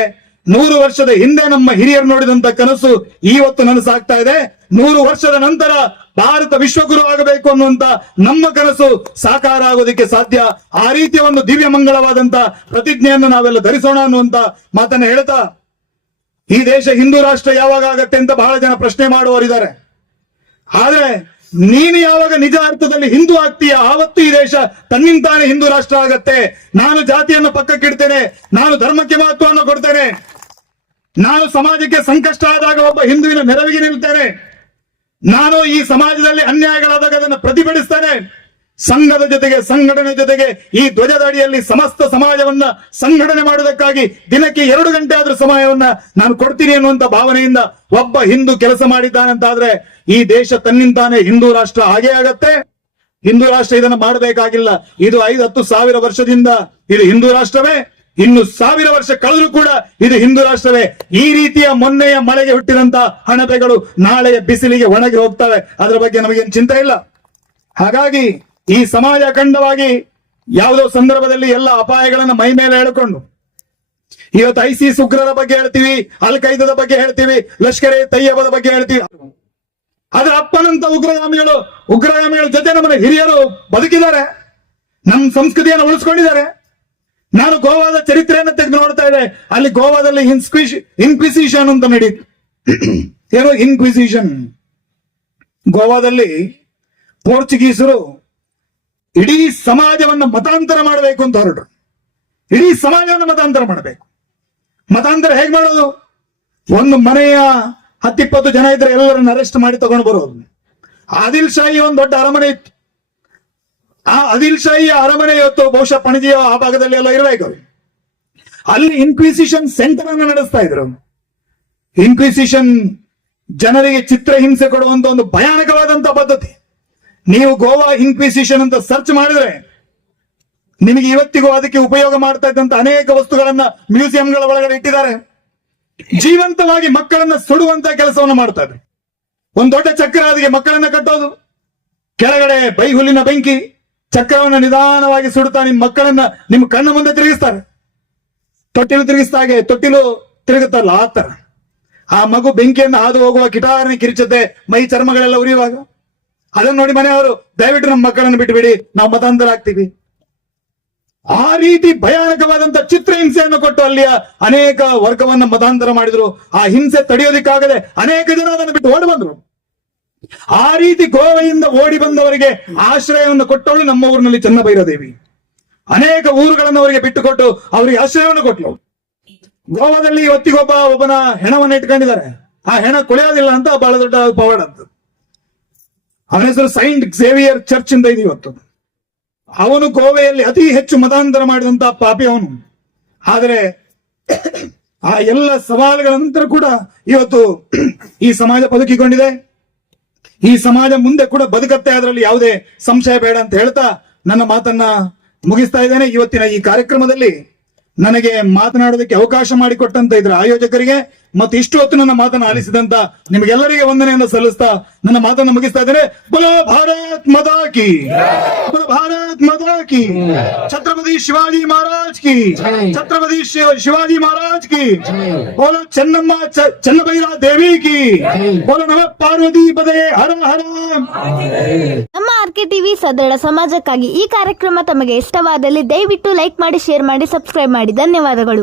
100 ವರ್ಷದ ಹಿಂದೆ ನಮ್ಮ ಹಿರಿಯರು ನೋಡಿದಂತ ಕನಸು ಇವತ್ತು ನನಸಾಗ್ತಾ ಇದೆ. 100 ವರ್ಷದ ನಂತರ ಭಾರತ ವಿಶ್ವಗುರು ಆಗಬೇಕು ಅನ್ನುವಂತ ನಮ್ಮ ಕನಸು ಸಾಕಾರ ಆಗೋದಕ್ಕೆ ಸಾಧ್ಯ. ಆ ರೀತಿಯ ಒಂದು ದಿವ್ಯ ಮಂಗಳವಾದಂತ ಪ್ರತಿಜ್ಞೆಯನ್ನು ನಾವೆಲ್ಲ ಧರಿಸೋಣ ಅನ್ನುವಂತ ಮಾತನ್ನ ಹೇಳ್ತಾ, ಈ ದೇಶ ಹಿಂದೂ ರಾಷ್ಟ್ರ ಯಾವಾಗ ಆಗತ್ತೆ ಅಂತ ಬಹಳ ಜನ ಪ್ರಶ್ನೆ ಮಾಡುವವರಿದ್ದಾರೆ. ಆದ್ರೆ ನೀನು ಯಾವಾಗ ನಿಜ ಅರ್ಥದಲ್ಲಿ ಹಿಂದೂ ಆಗ್ತೀಯ ಆವತ್ತು ಈ ದೇಶ ತನ್ನಿಂತಾನೆ ಹಿಂದೂ ರಾಷ್ಟ್ರ ಆಗತ್ತೆ. ನಾನು ಜಾತಿಯನ್ನು ಪಕ್ಕಕ್ಕಿಡ್ತೇನೆ, ನಾನು ಧರ್ಮಕ್ಕೆ ಮಹತ್ವವನ್ನು ಕೊಡ್ತೇನೆ, ನಾನು ಸಮಾಜಕ್ಕೆ ಸಂಕಷ್ಟ ಆದಾಗ ಒಬ್ಬ ಹಿಂದುವಿನ ನೆರವಿಗೆ ನಿಲ್ತೇನೆ, ನಾನು ಈ ಸಮಾಜದಲ್ಲಿ ಅನ್ಯಾಯಗಳಾದಾಗ ಅದನ್ನು ಪ್ರತಿಭಟಿಸ್ತೇನೆ. ಸಂಘದ ಜೊತೆಗೆ ಸಂಘಟನೆ ಜೊತೆಗೆ ಈ ಧ್ವಜದ ಅಡಿಯಲ್ಲಿ ಸಮಸ್ತ ಸಮಾಜವನ್ನ ಸಂಘಟನೆ ಮಾಡುವುದಕ್ಕಾಗಿ ದಿನಕ್ಕೆ 2 ಗಂಟೆ ಆದ್ರೂ ಸಮಯವನ್ನ ನಾನು ಕೊಡ್ತೀನಿ ಅನ್ನುವಂತ ಭಾವನೆಯಿಂದ ಒಬ್ಬ ಹಿಂದೂ ಕೆಲಸ ಮಾಡಿದ್ದಾನಂತಾದ್ರೆ ಈ ದೇಶ ತನ್ನಿಂತಾನೆ ಹಿಂದೂ ರಾಷ್ಟ್ರ ಆಗೇ ಆಗತ್ತೆ. ಹಿಂದೂ ರಾಷ್ಟ್ರ ಇದನ್ನು ಮಾಡಬೇಕಾಗಿಲ್ಲ. ಇದು 5-10 ಸಾವಿರ ವರ್ಷದಿಂದ ಇದು ಹಿಂದೂ ರಾಷ್ಟ್ರವೇ. ಇನ್ನು 1000 ವರ್ಷ ಕಳೆದರೂ ಕೂಡ ಇದು ಹಿಂದೂ ರಾಷ್ಟ್ರವೇ. ಈ ರೀತಿಯ ಮೊನ್ನೆಯ ಮಳೆಗೆ ಹುಟ್ಟಿದಂತ ಹಣಬೆಗಳು ನಾಳೆಯ ಬಿಸಿಲಿಗೆ ಒಣಗಿ ಹೋಗ್ತವೆ. ಅದರ ಬಗ್ಗೆ ನಮಗೇನು ಚಿಂತೆ ಇಲ್ಲ. ಹಾಗಾಗಿ ಈ ಸಮಾಜ ಅಖಂಡವಾಗಿ ಯಾವುದೋ ಸಂದರ್ಭದಲ್ಲಿ ಎಲ್ಲ ಅಪಾಯಗಳನ್ನ ಮೈ ಮೇಲೆ ಹೇಳಿಕೊಂಡು ಇವತ್ತು ISIS ಉಗ್ರರ ಬಗ್ಗೆ ಹೇಳ್ತೀವಿ, ಅಲ್ ಖೈದಾದ ಬಗ್ಗೆ ಹೇಳ್ತೀವಿ, ಲಷ್ಕರ್ ಎ ತಯ್ಯಬದ ಬಗ್ಗೆ ಹೇಳ್ತೀವಿ. ಅದರ ಅಪ್ಪನಂತ ಉಗ್ರಗಾಮಿಗಳ ಜೊತೆ ನಮ್ಮ ಹಿರಿಯರು ಬದುಕಿದ್ದಾರೆ, ನಮ್ಮ ಸಂಸ್ಕೃತಿಯನ್ನು ಉಳಿಸ್ಕೊಂಡಿದ್ದಾರೆ. ನಾನು ಗೋವಾದ ಚರಿತ್ರೆಯನ್ನು ತೆಗೆದು ನೋಡ್ತಾ ಇದ್ದೆ. ಅಲ್ಲಿ ಗೋವಾದಲ್ಲಿ ಇನ್ಕ್ವಿಸಿಷನ್ ಅಂತ ನಡೀತು. ಏನು ಇನ್ಕ್ವಿಸಿಷನ್? ಗೋವಾದಲ್ಲಿ ಪೋರ್ಚುಗೀಸರು ಇಡೀ ಸಮಾಜವನ್ನು ಮತಾಂತರ ಮಾಡಬೇಕು ಅಂತ ಹೊರಟರು. ಇಡೀ ಸಮಾಜವನ್ನು ಮತಾಂತರ ಮಾಡಬೇಕು. ಮತಾಂತರ ಹೇಗೆ ಮಾಡೋದು? ಒಂದು ಮನೆಯ 10-20 ಜನ ಇದ್ರೆ ಎಲ್ಲರನ್ನ ಅರೆಸ್ಟ್ ಮಾಡಿ ತಗೊಂಡು ಬರೋದು. ಆದಿಲ್ ಶಾಹಿ ಒಂದು ದೊಡ್ಡ ಅರಮನೆ ಇತ್ತು. ಆ ಆದಿಲ್ ಶಾಹಿ ಅರಮನೆ ಇವತ್ತು ಬಹುಶಃ ಪಣಜಿಯ ಆ ಭಾಗದಲ್ಲಿ ಎಲ್ಲ ಇರಬೇಕು. ಅಲ್ಲಿ ಇನ್ಕ್ವಿಸಿಷನ್ ಸೆಂಟರ್ ಅನ್ನು ನಡೆಸ್ತಾ ಇದ್ರು. ಇನ್ಕ್ವಿಸಿಷನ್ ಜನರಿಗೆ ಚಿತ್ರಹಿಂಸೆ ಕೊಡುವಂತ ಒಂದು ಭಯಾನಕವಾದಂತ ಪದ್ಧತಿ. ನೀವು ಗೋವಾ ಇನ್ಕ್ವಿಸಿಷನ್ ಅಂತ ಸರ್ಚ್ ಮಾಡಿದ್ರೆ ನಿಮಗೆ ಇವತ್ತಿಗೂ ಅದಕ್ಕೆ ಉಪಯೋಗ ಮಾಡ್ತಾ ಇದ್ದಂತ ಅನೇಕ ವಸ್ತುಗಳನ್ನ ಮ್ಯೂಸಿಯಂಗಳ ಒಳಗಡೆ ಇಟ್ಟಿದ್ದಾರೆ. ಜೀವಂತವಾಗಿ ಮಕ್ಕಳನ್ನ ಸುಡುವಂತ ಕೆಲಸವನ್ನು ಮಾಡ್ತಾ ಇದ್ರು. ಒಂದು ದೊಡ್ಡ ಚಕ್ರ, ಅದಕ್ಕೆ ಮಕ್ಕಳನ್ನ ಕಟ್ಟೋದು, ಕೆಳಗಡೆ ಬೈಹುಲ್ಲಿನ ಬೆಂಕಿ, ಚಕ್ರವನ್ನು ನಿಧಾನವಾಗಿ ಸುಡುತ್ತಾ ನಿಮ್ಮ ಮಕ್ಕಳನ್ನ ನಿಮ್ಮ ಕಣ್ಣ ಮುಂದೆ ತಿರುಗಿಸ್ತಾರೆ. ತೊಟ್ಟಿಲು ತಿರುಗಿಸ್ದಾಗೆ ತೊಟ್ಟಿಲು ತಿರುಗುತ್ತಲ್ಲ ಆ ತರ ಆ ಮಗು ಬೆಂಕಿಯನ್ನು ಹಾದು ಹೋಗುವ ಕಿಟಾರನೆ ಕಿರಿಚತೆ, ಮೈ ಚರ್ಮಗಳೆಲ್ಲ ಉರಿಯುವಾಗ ಅದನ್ನ ನೋಡಿ ಮನೆಯವರು ದಯವಿಟ್ಟು ನಮ್ಮ ಮಕ್ಕಳನ್ನು ಬಿಟ್ಟುಬಿಡಿ, ನಾವು ಮತಾಂತರ ಆಗ್ತೀವಿ. ಆ ರೀತಿ ಭಯಾನಕವಾದಂತ ಚಿತ್ರಹಿಂಸೆಯನ್ನು ಕೊಟ್ಟು ಅಲ್ಲಿಯ ಅನೇಕ ವರ್ಗವನ್ನ ಮತಾಂತರ ಮಾಡಿದ್ರು. ಆ ಹಿಂಸೆ ತಡೆಯೋದಿಕ್ಕಾಗದೆ ಅನೇಕ ಜನ ಅದನ್ನು ಬಿಟ್ಟು ಓಡಿ ಬಂದ್ರು. ಆ ರೀತಿ ಗೋವೆಯಿಂದ ಓಡಿ ಬಂದವರಿಗೆ ಆಶ್ರಯವನ್ನು ಕೊಟ್ಟವಳು ನಮ್ಮ ಊರಿನಲ್ಲಿ ಚೆನ್ನಭೈರದೇವಿ. ಅನೇಕ ಊರುಗಳನ್ನು ಅವರಿಗೆ ಬಿಟ್ಟುಕೊಟ್ಟು ಅವರಿಗೆ ಆಶ್ರಯವನ್ನು ಕೊಟ್ಟಳು. ಗೋವಾದಲ್ಲಿ ಒಬ್ಬನ ಹೆಣವನ್ನು ಇಟ್ಕೊಂಡಿದ್ದಾರೆ. ಆ ಹೆಣ ಕೊಳೆಯೋದಿಲ್ಲ ಅಂತ ಬಹಳ ದೊಡ್ಡ ಪವಾಡ ಅಂತ. ಅವನ ಹೆಸರು ಸೈಂಟ್ ಝೇವಿಯರ್ ಚರ್ಚ್ ಇಂದ ಇದೆ ಇವತ್ತು. ಅವನು ಗೋವೆಯಲ್ಲಿ ಅತಿ ಹೆಚ್ಚು ಮತಾಂತರ ಮಾಡಿದಂತ ಪಾಪಿ ಅವನು. ಆದರೆ ಆ ಎಲ್ಲ ಸವಾಲುಗಳ ನಂತರ ಕೂಡ ಇವತ್ತು ಈ ಸಮಾಜ ಬದುಕಿಕೊಂಡಿದೆ. ಈ ಸಮಾಜ ಮುಂದೆ ಕೂಡ ಬದುಕತ್ತೆ, ಅದರಲ್ಲಿ ಯಾವುದೇ ಸಂಶಯ ಬೇಡ ಅಂತ ಹೇಳ್ತಾ ನನ್ನ ಮಾತನ್ನ ಮುಗಿಸ್ತಾ ಇದ್ದೇನೆ. ಇವತ್ತಿನ ಈ ಕಾರ್ಯಕ್ರಮದಲ್ಲಿ ನನಗೆ ಮಾತನಾಡೋದಕ್ಕೆ ಅವಕಾಶ ಮಾಡಿಕೊಟ್ಟಂತ ಇದ್ರ ಆಯೋಜಕರಿಗೆ ಮತ್ತು ಇಷ್ಟು ಹೊತ್ತು ನನ್ನ ಮಾತನ್ನು ಆಲಿಸಿದಂತ ನಿಮಗೆಲ್ಲರಿಗೆ ವಂದನೆಯನ್ನು ಸಲ್ಲಿಸ್ತಾ ನನ್ನ ಮಾತನ್ನು ಮುಗಿಸ್ತಾ ಇದ್ದೇನೆ. ಬೋಲೋ ಭಾರತ್ ಮಾತಾ ಕಿ, ಬೋಲೋ ಭಾರತ್ ಮಾತಾ ಕಿ, ಛತ್ರಪತಿ ಶಿವಾಜಿ ಮಹಾರಾಜ್ ಕಿ, ಛತ್ರಪತಿ ಶಿವಾಜಿ ಮಹಾರಾಜ್ ಕಿ, ಬೋಲೋ ಚೆನ್ನಭೈರಾ ದೇವಿ ಕಿ, ಬೋಲೋ ನಮ ಪಾರ್ವತಿ ಪದೇ ಹರ ಹರ. ನಮ್ಮ ಆರ್ಕೆ ಟಿವಿ ಸದೃಢ ಸಮಾಜಕ್ಕಾಗಿ ಈ ಕಾರ್ಯಕ್ರಮ ತಮಗೆ ಇಷ್ಟವಾದಲ್ಲಿ ದಯವಿಟ್ಟು ಲೈಕ್ ಮಾಡಿ, ಶೇರ್ ಮಾಡಿ, ಸಬ್ಸ್ಕ್ರೈಬ್ ಮಾಡಿ. ಧನ್ಯವಾದಗಳು.